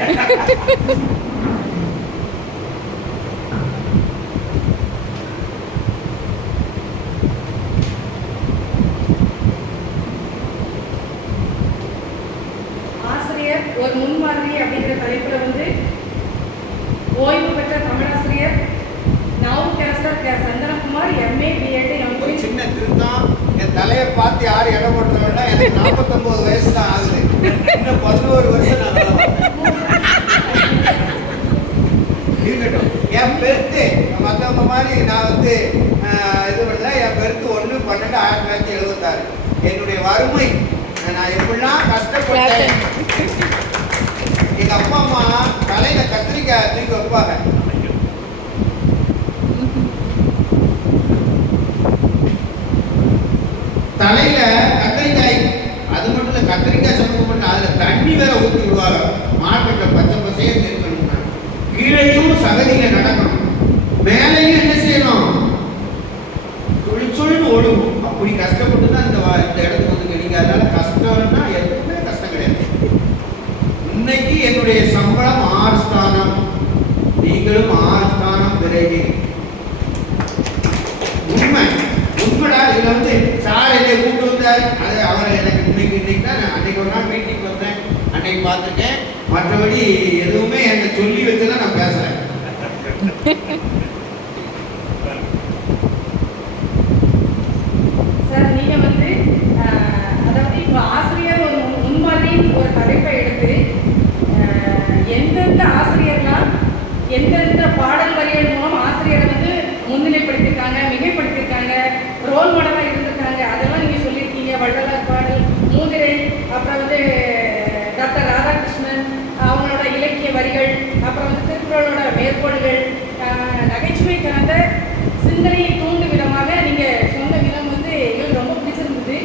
ஆசிரியர் ஒரு முன்மாதிரி அப்படிங்கிற தலைப்புல வந்து ஓய்வு பெற்ற தமிழாசிரியர் Navukkarasar K. Chandanakumar MA BEd ஒரு சின்ன திருத்தம், என் தலையை பார்த்து யாரும் இடம் போட்டுற வேண்டாம். எனக்கு 49 வயசு தான் ஆகுது. இன்னும் 11 வருஷம் நான் இருக்கட்டும். என் பெருத்து மற்றவங்க மாதிரி நான் வந்து இது பண்ணல. என் பெருத்து 1/12/1976. என்னுடைய வறுமை, நான் எப்படிலாம் கஷ்டப்பட்டேன். எங்க அப்பா அம்மா தலையில கத்திரிக்காய் தூக்கி வைப்பாங்க. தலையில கத்திரிக்காய், அது மட்டும் இல்ல, கத்திரிக்காய் சம்பந்தப்பட்ட அதுல தண்ணி வேற ஊற்றி விடுவாங்க. மார்க்கெட்ல பச்சை பசையே இருக்கணும்னா கீழையும் சகதியில நடக்கணும், மேலையும் என்ன செய்யணும், சுழிச்சுழின்னு ஒழுகும். அப்படி கஷ்டப்பட்டு தான் இந்த இடத்துக்கு வந்து கிடைங்க. அதனால கஷ்டம்னா எதுவுமே கஷ்டம் கிடையாது. இன்னைக்கு என்னுடைய சம்பளம் 6 ஸ்தானம், நீங்களும் 6 ஸ்தானம் விரைவில். உண்மைடா. இதுல வந்து சார் என்னை கூப்பிட்டு வந்தார், அது அவரை எனக்கு இன்னைக்கு தான் அன்னைக்கு ஒரு நாள் மீட்டிங் வந்தேன், அன்னைக்கு பார்த்துருக்கேன். மற்றபடி எதுவுமே என்னை சொல்லி வச்சுதான் நான் பேசுறேன். சார் நீங்க வந்து அதாவது இப்போ ஆசிரியர் ஒரு முன்மாதிரி ஒரு தலைப்பை எடுத்து எந்தெந்த ஆசிரியர்லாம் எந்தெந்த பாடல் வரிகள் மூலம் ஆசிரியரை வந்து முன்னிலைப்படுத்திருக்காங்க, மிகைப்படுத்திருக்காங்க, ரோல் மாடலாக இருந்திருக்காங்க, அதெல்லாம் நீங்கள் சொல்லியிருக்கீங்க. வள்ளலார் பாடல், மூதிரை, அப்புறம் வந்து டாக்டர் ராதாகிருஷ்ணன் அவங்களோட இலக்கிய வரிகள், அப்புறம் வந்து திருக்குறளோட மேற்கோள்கள், நகைச்சுவை கலந்த சிந்தனையை தூண்டும் விதமாக நீங்கள் சொன்ன விதம் வந்து எங்களுக்கு ரொம்ப பிடிச்சிருந்தது.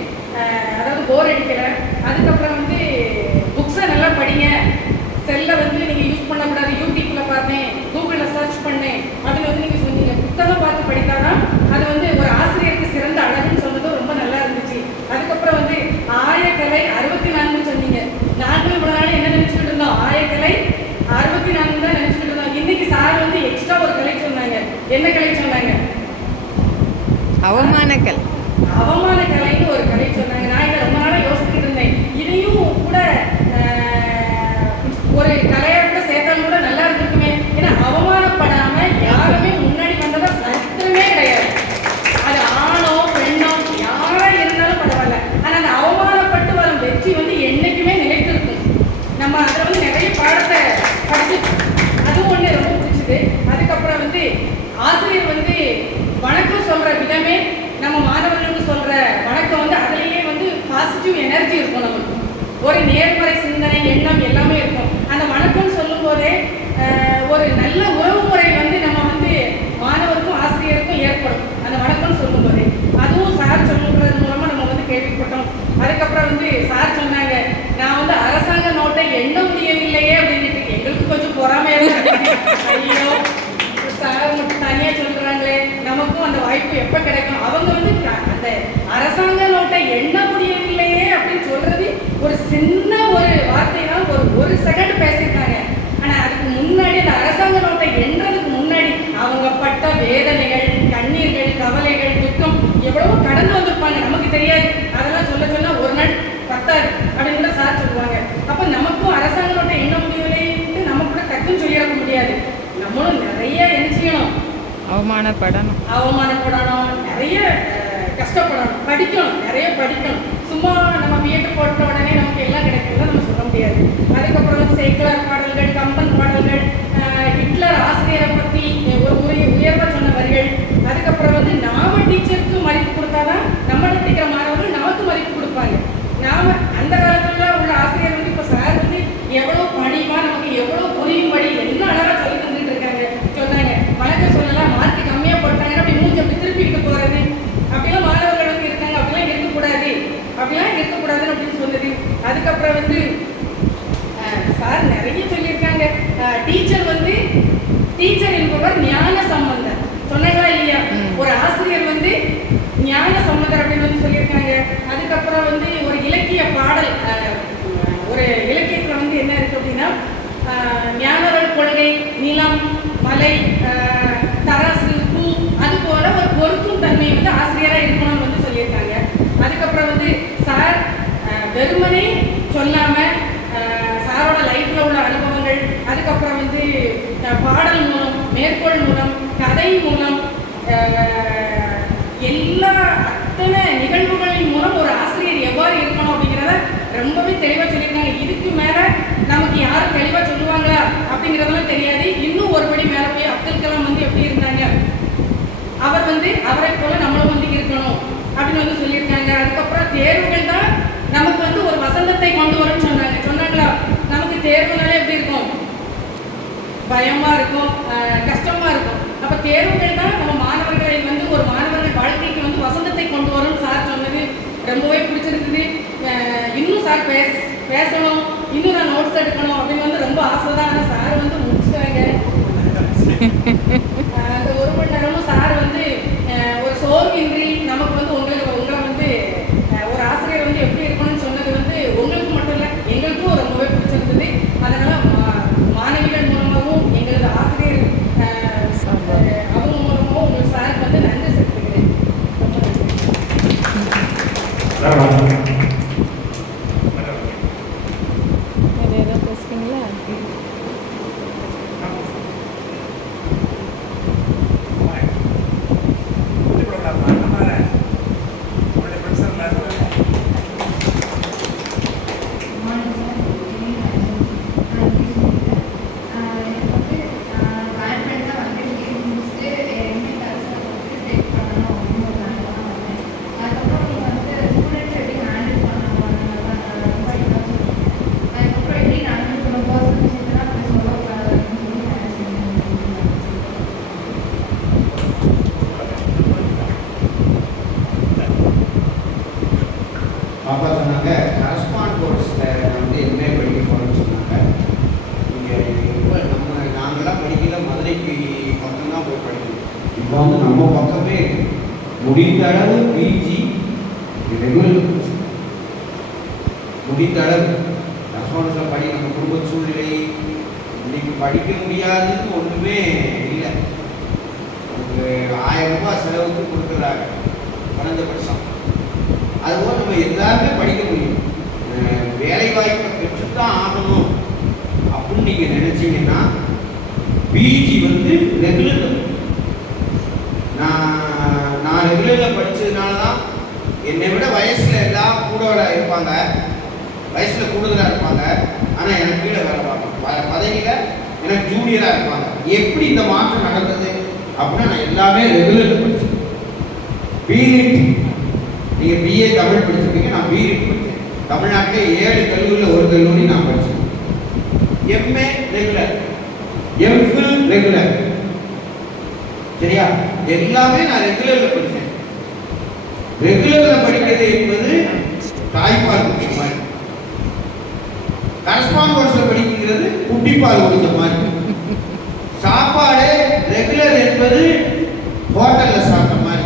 அதாவது போர் அடிக்கலை. அதுக்கப்புறம் வந்து புக்ஸை நல்லா படிங்க, செல்லை வந்து நீங்கள் யூஸ் பண்ணக்கூடாது. யூடியூப்பில் பார்த்தேன், கூகுளில் சர்ச் பண்ணேன், அதில் வந்து நீங்கள் சொன்னீங்க புத்தகம் பார்த்து படித்தாதான் அது வந்து ஒரு ஆசிரியருக்கு சிறந்த அழகுன்னு சொன்னதும் ரொம்ப நல்லா இருந்துச்சு. அதுக்கப்புறம் வந்து ஆயக்கலை 64 சொன்னீங்க. நாங்களும் இவ்வளோ நாள் என்ன நினச்சிக்கிட்டு இருந்தோம், ஆயக்கலை 64 தான் நினச்சிக்கிட்டு இருந்தோம். இன்னைக்கு சார் வந்து எக்ஸ்ட்ரா ஒரு கலை சொன்னாங்க. என்ன கலை சொன்னாங்க? அவமானக்கலை. அவமான கலைன்னு ஒரு கலை சொன்னாங்க. நான் இதை ரொம்ப நாளாக யோசிச்சுட்டு இருந்தேன். இதையும் கூட ஒரு கலையை கூட சேர்த்தாலும் கூட நல்லா இருந்திருக்குமே. ஏன்னா அவமானப்படாம யாருமே முன்னாடி வந்ததா சரித்திரமே கிடையாது. அது ஆணோ பெண்ணோ யாரா இருந்தாலும் பரவாயில்ல. ஆனால் அந்த அவமானப்பட்டு வரும் வெற்றி வந்து என்னைக்குமே நிலைத்திருக்கும். நம்ம அதில் வந்து நிறைய பாடத்தை படிச்சு அதுவும் ஒன்று ரொம்ப பிடிச்சது. அதுக்கப்புறம் வந்து ஆசிரியர் வந்து வணக்கம் சொல்ற விதமே நம்ம மாணவர்களுக்கு சொல்ற வணக்கம் வந்து அதுலேயே வந்து பாசிட்டிவ் எனர்ஜி இருக்கும். நமக்கு ஒரு நேர்மறை சிந்தனை, எண்ணம் எல்லாமே இருக்கும். அந்த வணக்கம் சொல்லும் போதே ஒரு நல்ல உறவு முறை வந்து நம்ம வந்து மாணவருக்கும் ஆசிரியருக்கும் ஏற்படும் அந்த வணக்கம் சொல்லும் போதே. அதுவும் சார் சொல்லுறது மூலமா நம்ம வந்து கேள்விப்பட்டோம். அதுக்கப்புறம் வந்து சார் சொன்னாங்க, நான் வந்து அரசாங்க நோட்டை எண்ண முடியவில்லையே அப்படின்ட்டு. எங்களுக்கு கொஞ்சம் பொறாமையாக ஐயோ சார் மட்டும் தனியாக சொல்கிறாங்களே, நமக்கும் அந்த வாய்ப்பு எப்போ கிடைக்கும். அவங்க வந்து அந்த அரசாங்க நோட்டை எண்ண முடியவில்லையே அப்படின்னு சொல்றது ஒரு சின்ன ஒரு வார்த்தை தான், ஒரு செகண்ட் பேசியிருக்காங்க. ஆனால் அதுக்கு முன்னாடி அந்த அரசாங்க நோட்டை எண்ணுறதுக்கு முன்னாடி அவங்க பட்ட வேதனைகள், கண்ணீர்கள், கவலைகள், துக்கம் எவ்வளவோ கடந்து வந்திருப்பாங்க. நமக்கு தெரியாது. அதெல்லாம் சொல்ல சொன்னால் ஒரு நாள் பத்தாது அப்படின்னு கூட சார் சொல்லுவாங்க. அப்போ நமக்கும் அரசாங்க நோட்டை எண்ண முடியவில்லைன்ட்டு நம்ம கூட டக்குன்னு சொல்லிட முடியாது. நம்மளும் நிறைய என்ன செய்யணும், அவமானப்படணும், நிறைய கஷ்டப்படணும், படிக்கணும், நிறைய படிக்கணும். சும்மா நம்ம பிஎட் போட்ட உடனே நமக்கு எல்லாம் கிடைக்கிறத நம்ம சொல்ல முடியாது. அதுக்கப்புறம் சேக்கிழார் பாடல்கள், கம்பன் பாடல்கள், ஹிட்லர் ஆசிரியரை பற்றி ஒரு உயர்வாக சொன்ன வரிகள். அதுக்கப்புறம் வந்து நாம டீச்சருக்கு மதிப்பு கொடுத்தாதான் நம்மளை படிக்கிற மாணவர்கள் நமக்கு மதிப்பு கொடுப்பாங்க. நாம அந்த காலத்துல உள்ள ஆசிரியர் வந்து இப்போ சார் வந்து எவ்வளோ பணிவா நமக்கு எவ்வளோ புரியும்படி என்ன அழகாக சொல்லி தந்துட்டு இருக்காங்க. சொன்னாங்க வணக்கம் சொல்லலாம், மார்க் கம்மியாக போட்டாங்கன்னா அப்படி மூஞ்சி அப்படி திருப்பிக்கிட்டு போகிறது, அப்படிலாம் மாணவர்கள் வந்து இருக்காங்க. அப்படிலாம் இருக்கக்கூடாதுன்னு அப்படின்னு சொன்னது. அதுக்கப்புறம் வந்து சார் நிறைய சொல்லியிருக்காங்க. டீச்சர் வந்து மலை, தராசு, பூ, அது போல ஒரு பொருத்தும் தன்மை வந்து ஆசிரியராக இருக்கணும்னு வந்து சொல்லியிருக்காங்க. அதுக்கப்புறம் வந்து சார் வெறுமனே சொல்லாமல் சாரோட லைஃப்பில் உள்ள அனுபவங்கள், அதுக்கப்புறம் வந்து பாடல் மூலம், மேற்கோள் மூலம், கதை மூலம், எல்லா அத்தனை நிகழ்வுகளின் மூலம் ஒரு ஆசிரியர் எவ்வாறு இருக்கணும் அப்படிங்கிறத ரொம்பவே தெளிவாக சொல்லியிருக்காங்க. இதுக்கு மேலே நமக்கு யாரும் தெளிவாக சொல்லுவாங்களா அப்படிங்கிறதெல்லாம் தெரியாது. இன்னும் ஒருபடி மேலே போய் அப்துல் கலாம் வந்து எப்படி இருந்தாங்க, அவர் வந்து அவரை போல நம்மளும் வந்து இருக்கணும் அப்படின்னு வந்து சொல்லியிருக்காங்க. அதுக்கப்புறம் தேர்வுகள் தான் நமக்கு வந்து ஒரு வசந்தத்தை கொண்டு வரும்னு சொன்னாங்களா. நமக்கு தேர்வுனாலே எப்படி இருக்கும், பயமா இருக்கும், கஷ்டமா இருக்கும். அப்ப தேர்வுகள் தான் நம்ம மாணவர்களை வந்து ஒரு மாணவர்கள் வாழ்க்கைக்கு வந்து வசந்தத்தை கொண்டு வரும்னு சார் சொன்னது ரொம்பவே பிடிச்சிருக்குது. இன்னும் சார் பேசணும், இன்னும் நான் நோட்ஸ் எடுக்கணும் அப்படின்னு வந்து ரொம்ப ஆசை தான். ஆனால் சார் வந்து முடிச்சுட்டாங்க. அந்த 1 மணி நேரமும் சார் வந்து ஒரு சோர்வின்றி நமக்கு வந்து உங்களை வந்து ஒரு ஆசிரியர் வந்து எப்படி இருக்கணும்னு சொன்னது வந்து உங்களுக்கு மட்டும் இல்லை, எங்களுக்கும் ரொம்பவே பிடிச்சிருந்தது. அதனால மாணவிகள் மூலமாகவும் எங்களது ஆசிரியர் அவங்க மூலமாகவும் உங்களுக்கு சார் வந்து நன்றி செலுத்துகிறேன். பாப்பா சொன்னாங்க கரஸ்பாண்ட் கோர்ஸில் வந்து எம்ஏ படிக்க போகிறேன்னு சொன்னாங்க. இங்கே இப்போ நாங்கள்லாம் படிக்கல, மதுரைக்கு பக்கம் தான் போய் படிக்கணும். இப்போ வந்து நம்ம பக்கமே முடிந்த அளவு பிஜி ரெகுலர் முடிந்த அளவு கரஸ்பாண்டன்ஸில் படி. நம்ம குடும்ப சூழ்நிலை இன்னைக்கு படிக்க முடியாதுன்னு ஒன்றுமே இல்லை. ஒரு 1000 ரூபாய் செலவுக்கு கொடுக்குறாங்க குறைந்தபட்சம். அதுபோல் நம்ம எல்லாருமே படிக்க முடியும். வேலை வாய்ப்பை பெற்றுத்தான் ஆகணும் அப்படின்னு நீங்கள் நினைச்சீங்கன்னா பிஜி வந்து ரெகுலரில். நான் ரெகுலரில் படித்ததுனால தான் என்னை விட வயசில் எல்லாம் கூட இருப்பாங்க, வயசில் கூடுதலாக இருப்பாங்க. ஆனால் எனக்கு கீழே வேலை பார்ப்பாங்க, பதவியில் எனக்கு ஜூனியராக இருப்பாங்க. எப்படி இந்த மாற்றம் நடந்தது அப்படின்னா நான் எல்லாமே ரெகுலரில் படித்தேன். பிஎட், நீங்கள் பிஏ தமிழ் படிச்சிருக்கீங்க, நான் பிஎட் படித்தேன். தமிழ்நாட்டிலே 7 கல்லூரியில் ஒரு கல்லூரி நான் படித்தேன். எம்ஏ ரெகுலர், எம்ஃபில் ரெகுலர், சரியா? எல்லாமே நான் ரெகுலரில் படித்தேன். ரெகுலரில் படிக்கிறது என்பது தாய்ப்பால் குடிச்ச மாதிரி, கரஸ்பாண்ட் கோர்ஸில் படிக்கிறது குட்டிப்பால் குடிச்ச மாதிரி. சாப்பாடு ரெகுலர் என்பது ஹோட்டலில் சாப்பிட்ட மாதிரி,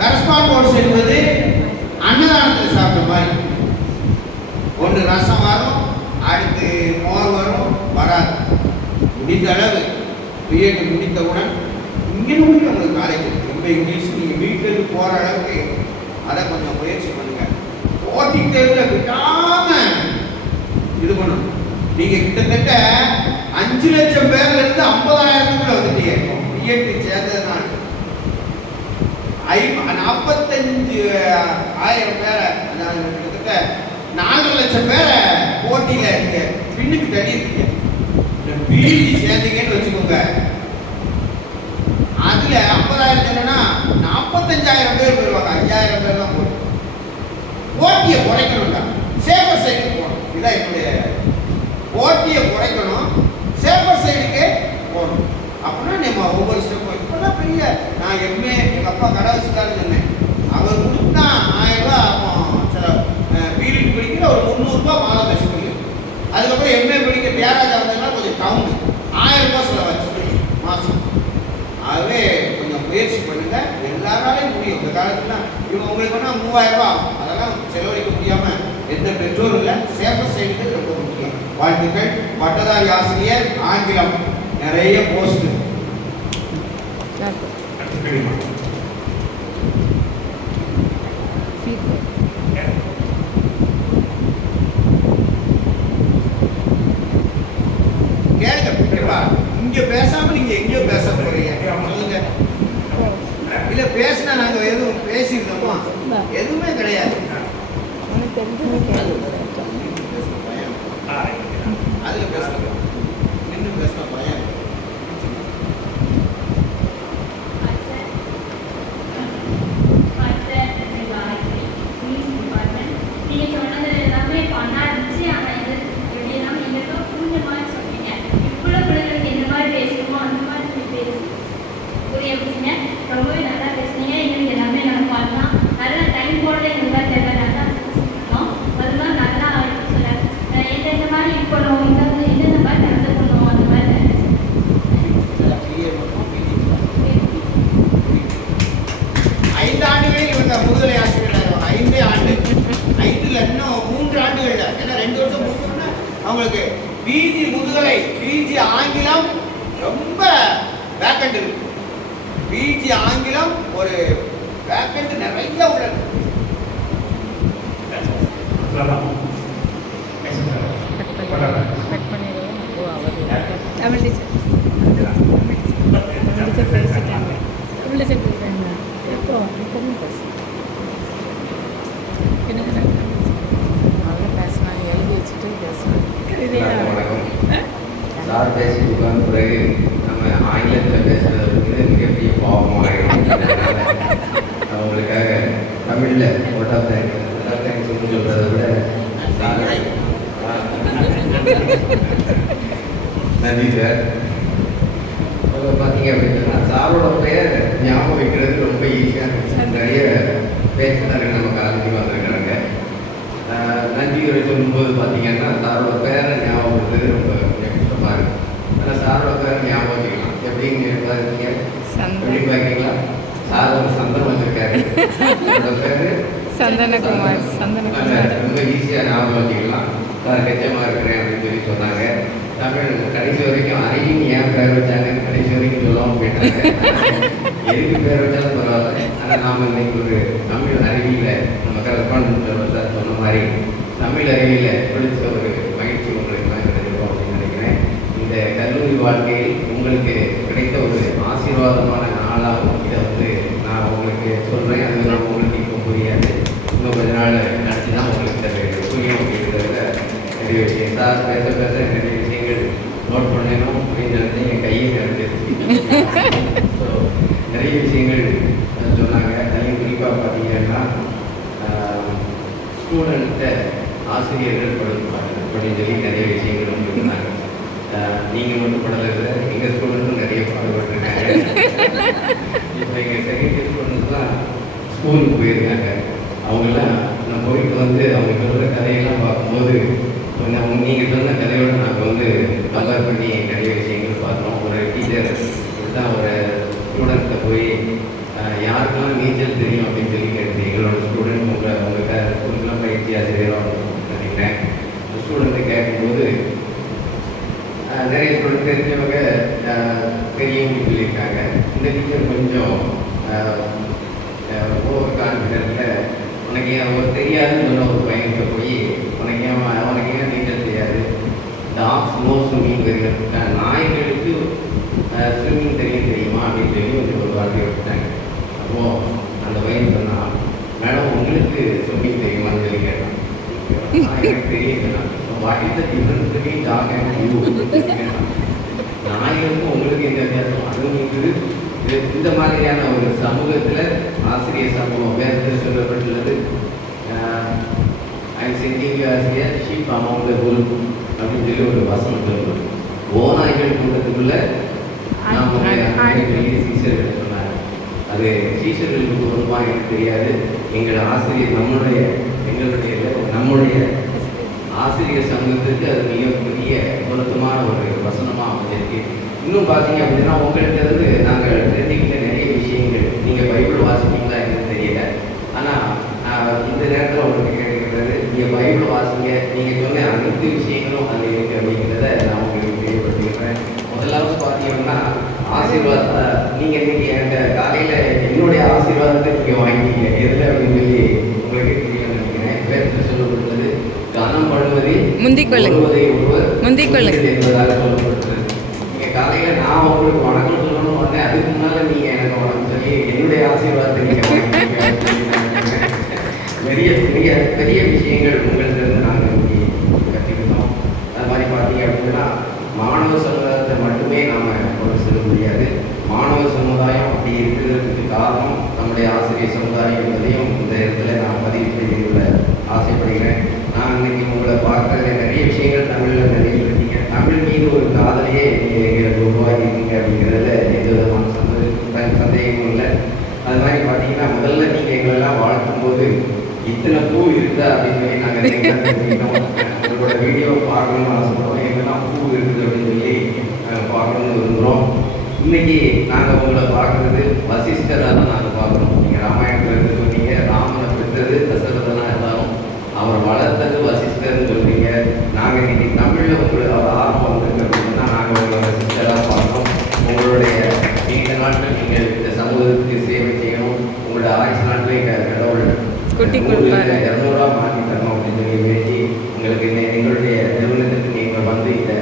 கரஸ்பாண்ட் கோர்ஸ் என்பது அன்னதானத்தில் சாப்பிட்ட மாதிரி. ஒன்று ரசம் வரும், அடுத்து மோர் வரும், வராது. முடிந்த அளவு பிஎட் முடித்தவுடன் இங்கே உங்களுக்கு காலேஜ் ரொம்ப இங்கிலீஷ் நீங்கள் வீட்டிலிருந்து போகிற அளவுக்கு அதை கொஞ்சம் முயற்சி பண்ணுங்க. போட்டி தேர்வில் விடாம இது பண்ணணும். நீங்கள் கிட்டத்தட்ட 5 லட்சம் பேர்ல இருந்து 50,000 வந்துட்டீங்க. பிஎட் சேர்ந்ததுனால 45,000 பேரை, கிட்டத்தட்ட 4.5 லட்சம் பேரை போட்டியில நீங்க பின்னுக்கு தள்ளியிருக்கீங்க. பிஜி சேர்ந்தீங்கன்னு வச்சுக்கோங்க, அதுல 50,000 என்னன்னா 45,000 பேர் போயிருவாங்க. 5,000 பேர் தான் போயிடும். போட்டியை குறைக்கணும்டா, சேஃபர் சைடுக்கு போகணும். இதான் என்னுடைய போட்டியை குறைக்கணும், சேஃபர் சைடுக்கு போகணும். அப்படின்னா நம்ம ஒவ்வொரு ஸ்டெப்பும் இப்போதான் பெரிய. நான் எம்ஏ எங்கள் அப்பா கடை வச்சுட்டாருன்னு சொன்னேன். அவர் கொடுத்தா 1000 ரூபா ஆகும். சில பிஎட் படிக்கிற ஒரு 300 ரூபாய் மாதம் வச்சுக்கோங்க. அதுக்கப்புறம் எம்ஏ படிக்க தியாகராஜா வந்ததுன்னா கொஞ்சம் டவுனு 1000 ரூபாய் செலவாச்சு மாதம். ஆகவே கொஞ்சம் முயற்சி பண்ணுங்க, எல்லாராலையும் முடியும். இந்த காலத்துல இவங்க உங்களுக்கு வேணா 3000 ரூபாய் ஆகும். அதெல்லாம் செலவழிக்க முடியாம எந்த பெற்றோரும் இல்லை. சேஃபர் சைடுக்கு ரொம்ப முக்கியம். வாழ்த்துக்கள். பட்டதாரி ஆசிரியர் ஆங்கிலம் நிறைய போஸ்ட். தெரியுமா? கேளுங்க. இங்க பேசாம நீங்க எங்கேயோ பேச போறீங்க சொல்லுங்க. இல்ல பேசினா நாங்க எதுவும் பேசியிருந்தோமா? எதுவுமே கிடையாது. அதுல பேசலாம், நின்று பேசலாம், பயம். ரொம்பவே நல்லா பேசுனீங்க. எங்களுக்கு எல்லாமே நாங்கள் பண்ணலாம். நல்லா டைம் போடல எங்களுக்கு தேவை. நல்லா செஞ்சுருக்கோம். அது மாதிரி நல்லா சொல்ல இந்த மாதிரி இருக்கணும், இந்த மாதிரி நடந்துக்கணும், அந்த மாதிரி 5 ஆண்டுகளில் இவங்க முதுகலை ஆசிரியர் 5 ஆண்டு 5ல் இன்னும் 3 ஆண்டுகள்ல, ஏன்னா 2 வருஷம் முடிச்சோம்னா அவங்களுக்கு பிஜி முதுகலை, பிஜி ஆங்கிலம் ரொம்ப வேக்கண்ட் இருக்கு. பிஜி ஆங்கிலம் ஒரு வேக்கண்ட் நிறைய உள்ளது. தமிழ் டீச்சர் பேசிட்டாங்க. தமிழ் டீச்சர் பேசுகிறாங்க. எப்போ எப்பவுமே பேசுனாங்க, எழுதி வச்சுட்டு பேசுனாங்க. வணக்கம். சார் பேசிட்டு உட்கார்ந்த பிறகு நம்ம ஆங்கிலத்தில் பேசுறது வந்து மிகப்பெரிய பாவம் ஆகிடும். அவங்களுக்காக தமிழில் ஒட்டா தேங்க்ஸ் சொல்கிறத விட நன்றி சார். பார்த்தீங்க அப்படின்னா சாரோட பெயர் ஞாபகம் வைக்கிறது ரொம்ப ஈஸியாக இருந்துச்சு. நிறைய பேச்சுதாரர்கள் நம்ம காலேஜுக்கு வந்திருக்கிறாங்க. நன்றி உரை சொல்லும்போது பார்த்தீங்கன்னா சாரோட பேரை ஞாபகம் வைக்கிறது ரொம்ப கஷ்டமாக இருக்குது. ஆனால் சாரோட பேரை ஞாபகம் வச்சுக்கலாம். எப்படிங்க பார்த்தீங்க, எப்படி பார்க்கீங்களா? சார் ஒரு சந்தனம் வச்சுருக்காரு. என்னோட பேர் சந்தனகுமார். ரொம்ப ஈஸியாக ஞாபகம் வச்சுக்கலாம். சார் கச்சமாக இருக்கிறேன் அப்படின்னு சொல்லி சொன்னாங்க. தமிழ் கடைசி வரைக்கும் அறிவிங்க ஏன் பேர் வச்சாங்க கடைசி வரைக்கும் சொல்லாமல் போயிட்டாங்க. எதுக்கு பேர் வச்சாலும் பரவாயில்ல. ஆனால் நாம் இன்னைக்கு ஒரு தமிழ் அறிவியில் நம்ம கரஸ்பாண்டன்ட் சார் சொன்ன மாதிரி தமிழ் அறிவியில் பிடிச்ச ஒரு மகிழ்ச்சி உங்களுக்கு நான் கிடைக்கும் அப்படின்னு நினைக்கிறேன். இந்த கல்லூரி வாழ்க்கையில் உங்களுக்கு கிடைத்த ஒரு ஆசீர்வாதமான நாளாகவும் இதை வந்து நான் உங்களுக்கு சொல்கிறேன். அது நான் உங்களுக்கு இப்போ புரியாது. இன்னும் கொஞ்ச நாள் கழிச்சு தான் உங்களுக்கு அது புரியும் அப்படிங்கிறதுல நிறைய விஷயம். சார் பேச பேச நிறைய விஷயங்கள் நோட் பண்ணணும் அப்படின்னு நினைச்சு என் கையை நினைச்சிருச்சு. ஸோ நிறைய விஷயங்கள் சொன்னாங்க. அதில் குறிப்பாக பார்த்தீங்கன்னா ஸ்டூடெண்ட்டை ஆசிரியர்கள் படுத்துவாங்க அப்படின்னு சொல்லி நிறைய விஷயங்கள் வந்து சொன்னாங்க. நீங்கள் மட்டும் படலை, எங்கள் ஸ்டூடெண்ட்டும் நிறைய பாடுபட்டுருக்காங்க. இப்போ எங்கள் செகண்ட் இயர் ஸ்டூடெண்ட்ஸ்லாம் ஸ்கூலுக்கு போயிருக்காங்க. அவங்கெல்லாம் நான் போயிட்டு வந்து அவங்க சொல்கிற கதையெல்லாம் பார்க்கும்போது அவங்க நீங்கள் சொன்ன கதையோடு நாங்கள் வந்து கம்பேர் பண்ணி நிறைய விஷயங்கள் பார்த்தோம். ஒரு டீச்சர் தான் ஒரு ஸ்டூடெண்ட்டை போய் யாருக்கெல்லாம் நீச்சல் தெரியும் அப்படின்னு சொல்லி கேட்டு எங்களோட ஸ்டூடெண்ட் உங்கள் ஸ்கூலுக்குலாம் பயிற்சி ஆசிரியராக நினைக்கிறேன். ஸ்டூடெண்ட்டை கேட்கும்போது நிறைய ஸ்டூடெண்ட் தெரிஞ்சவங்க பெரியவங்க சொல்லியிருக்காங்க. இந்த டீச்சர் கொஞ்சம் ஓவர் கான்ஃபிடென்ட்டில் உனக்கு ஏன் ஒரு தெரியாதுன்னு சொன்ன ஒரு பையன்கிட்ட போய் உனக்கு ஏன் நீச்சல் தெரியாது, டாக்ஸ் நோ ஸ்விம்மிங் தெரியும், நாய்களுக்கு ஸ்விம்மிங் தெரியுமா அப்படின்னு சொல்லி ஒரு வார்த்தையை விட்டாங்க. அப்போது அந்த பையன் சொன்னால், மேடம் உங்களுக்கு ஸ்விம்மிங் தெரியுமான்னு சொல்லி கேட்டான். எனக்கு தெரியுதுண்ணா. What is the difference between dog and you? நாய்களுக்கும் உங்களுக்கு எந்த வித்தியாசம்? அதுவும் இந்த மாதிரியான ஒரு சமூகத்தில் ஆசிரியர் சமூகம் வேறு சொல்லப்பட்டுள்ளது. செஞ்சிங்க ஆசிரியர் ஷீப் அமௌங் த குரூப் அப்படின்னு சொல்லி ஒரு வசனம் சொல்லுவோம். ஓநாய்கள் கூட்டத்துக்குள்ள நாம் சீசர்கள் சொன்னாங்க. அது சீசர்களுக்கு பொருத்தமாக எனக்கு தெரியாது. எங்கள் ஆசிரியர் நம்முடைய ஆசிரியர் சமூகத்துக்கு அது மிகப்பெரிய பொருத்தமான ஒரு வசனமாக அமைஞ்சிருக்கு. இன்னும் பார்த்தீங்க அப்படின்னா உங்களுக்கு வந்து நாங்கள் தெரிஞ்சுக்கிட்ட நிறைய விஷயங்கள். நீங்கள் பைபிள் வாசிப்பீங்களா என்னன்னு தெரியல. ஆனால் இந்த நேரத்தில் உங்களுக்கு கேட்கிறது, நீங்கள் பைபிள் வாசிங்க. நீங்கள் சொன்ன அனைத்து விஷயங்களும் அதில் இருக்குது அப்படிங்கிறத நான் உங்களுக்கு தெரியப்படுத்திக்கிறேன். முதலாவது பார்த்தீங்கன்னா ஆசீர்வாத நீங்கள் இன்னைக்கு என்கிட்ட காலையில் என்னுடைய ஆசீர்வாதத்தை நீங்கள் வாங்கிட்டீங்க எதில் அப்படின்னு சொல்லி உங்களுக்கு தெரியும் நினைக்கிறேன். வேறு சொல்லப்பட்டது கனம் பண்ணுவதில் முந்திக்கொள்ளுங்கள் என்பதாக சொல்லப்பட்டது. நீங்கள் காலையில் நான் உங்களுக்கு வணக்கம் சொல்லணும் உடனே அதுக்கு முன்னால் நீங்கள் எனக்கு வணக்கம் சொல்லி என்னுடைய ஆசீர்வாதத்தை நீங்கள் வாங்கிட்டீங்க அப்படின்னு நினைக்கிறேன். பெரிய பெரிய பெரிய விஷயங்கள் உங்கள்கிட்ட நாங்கள் இன்னைக்கு கற்றுக்கிட்டோம். அது மாதிரி பார்த்தீங்க அப்படின்னா மாணவ சமுதாயத்தை மட்டுமே நாம் கொண்டு செல்ல முடியாது. மாணவ சமுதாயம் அப்படி இருக்கிறதுக்கு காரணம் நம்முடைய ஆசிரியர் சமுதாயம் என்பதையும் இந்த இடத்துல நான் பதிவு செய்திருந்த ஆசைப்படுகிறேன். நான் இன்னைக்கு உங்களை பார்க்கறதுல நிறைய விஷயங்கள் தமிழில் நிறைய சொல்லிட்டீங்க. தமிழ் மீது ஒரு காதலையே நீங்கள் எங்களுக்கு உருவாக்கிட்டீங்க அப்படிங்கிறதுல எந்த விதமான சந்தேகமும் இல்லை. அது மாதிரி பார்த்தீங்கன்னா முதல்ல நீங்கள் எங்களெல்லாம் வாழ்த்தும் போது இத்தனை பூ இருக்குதா அப்படின்னு சொல்லி நாங்கள் தெரிஞ்சுக்கிட்டோம். உங்களோட வீடியோ பார்க்கணும்னு ஆசைப்படுறோம். எங்கெல்லாம் பூ இருக்குது அப்படின்னு சொல்லி நாங்கள் பார்க்கணும்னு விரும்புகிறோம். இன்னைக்கு நாங்கள் உங்களை பார்க்குறது வசிஷ்டராக தான் நாங்கள் பார்க்குறோம். நீங்கள் ராமாயணத்தில் இருந்து சொன்னீங்க, ராமனை பெற்றது தசரதனாக இருந்தாலும் அவர் வளர்த்தது வசிஷ்டர்னு சொல்றீங்க. நாங்கள் இன்னைக்கு தமிழில் உங்களுக்கு அவர் ஆர்வம் வந்திருக்கு அப்படின்னா நாங்கள் உங்களை வசிஷ்டராக பார்க்குறோம். உங்களுடைய நீண்ட நாட்கள் நீங்கள் இந்த சமூகத்துக்கு சேவை செய்யணும். உங்களோட ஆயுசு நாட்கள் எங்கள் கடவுள் 200 மாற்றி தரணும் அப்படின்னு சொல்லி வேண்டி உங்களுக்கு எங்களுடைய நிறுவனத்திற்கு நீங்கள் வந்து இந்த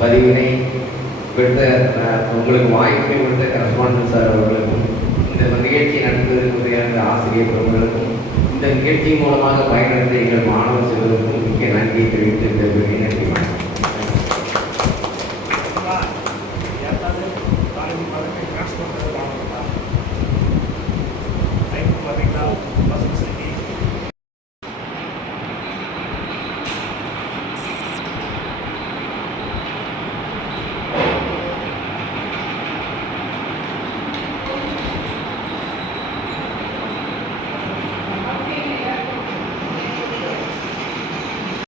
பதிவினை கொடுத்த உங்களுக்கு வாய்ப்பை கொடுத்த கரஸ்பாண்டன்ட் சார் அவர்களுக்கும் இந்த நிகழ்ச்சி நடத்துவதற்குரிய ஆசிரியர் அவர்களுக்கும் இந்த நிகழ்ச்சி மூலமாக பயனடைந்த எங்கள் மாணவ செல்வதற்கும்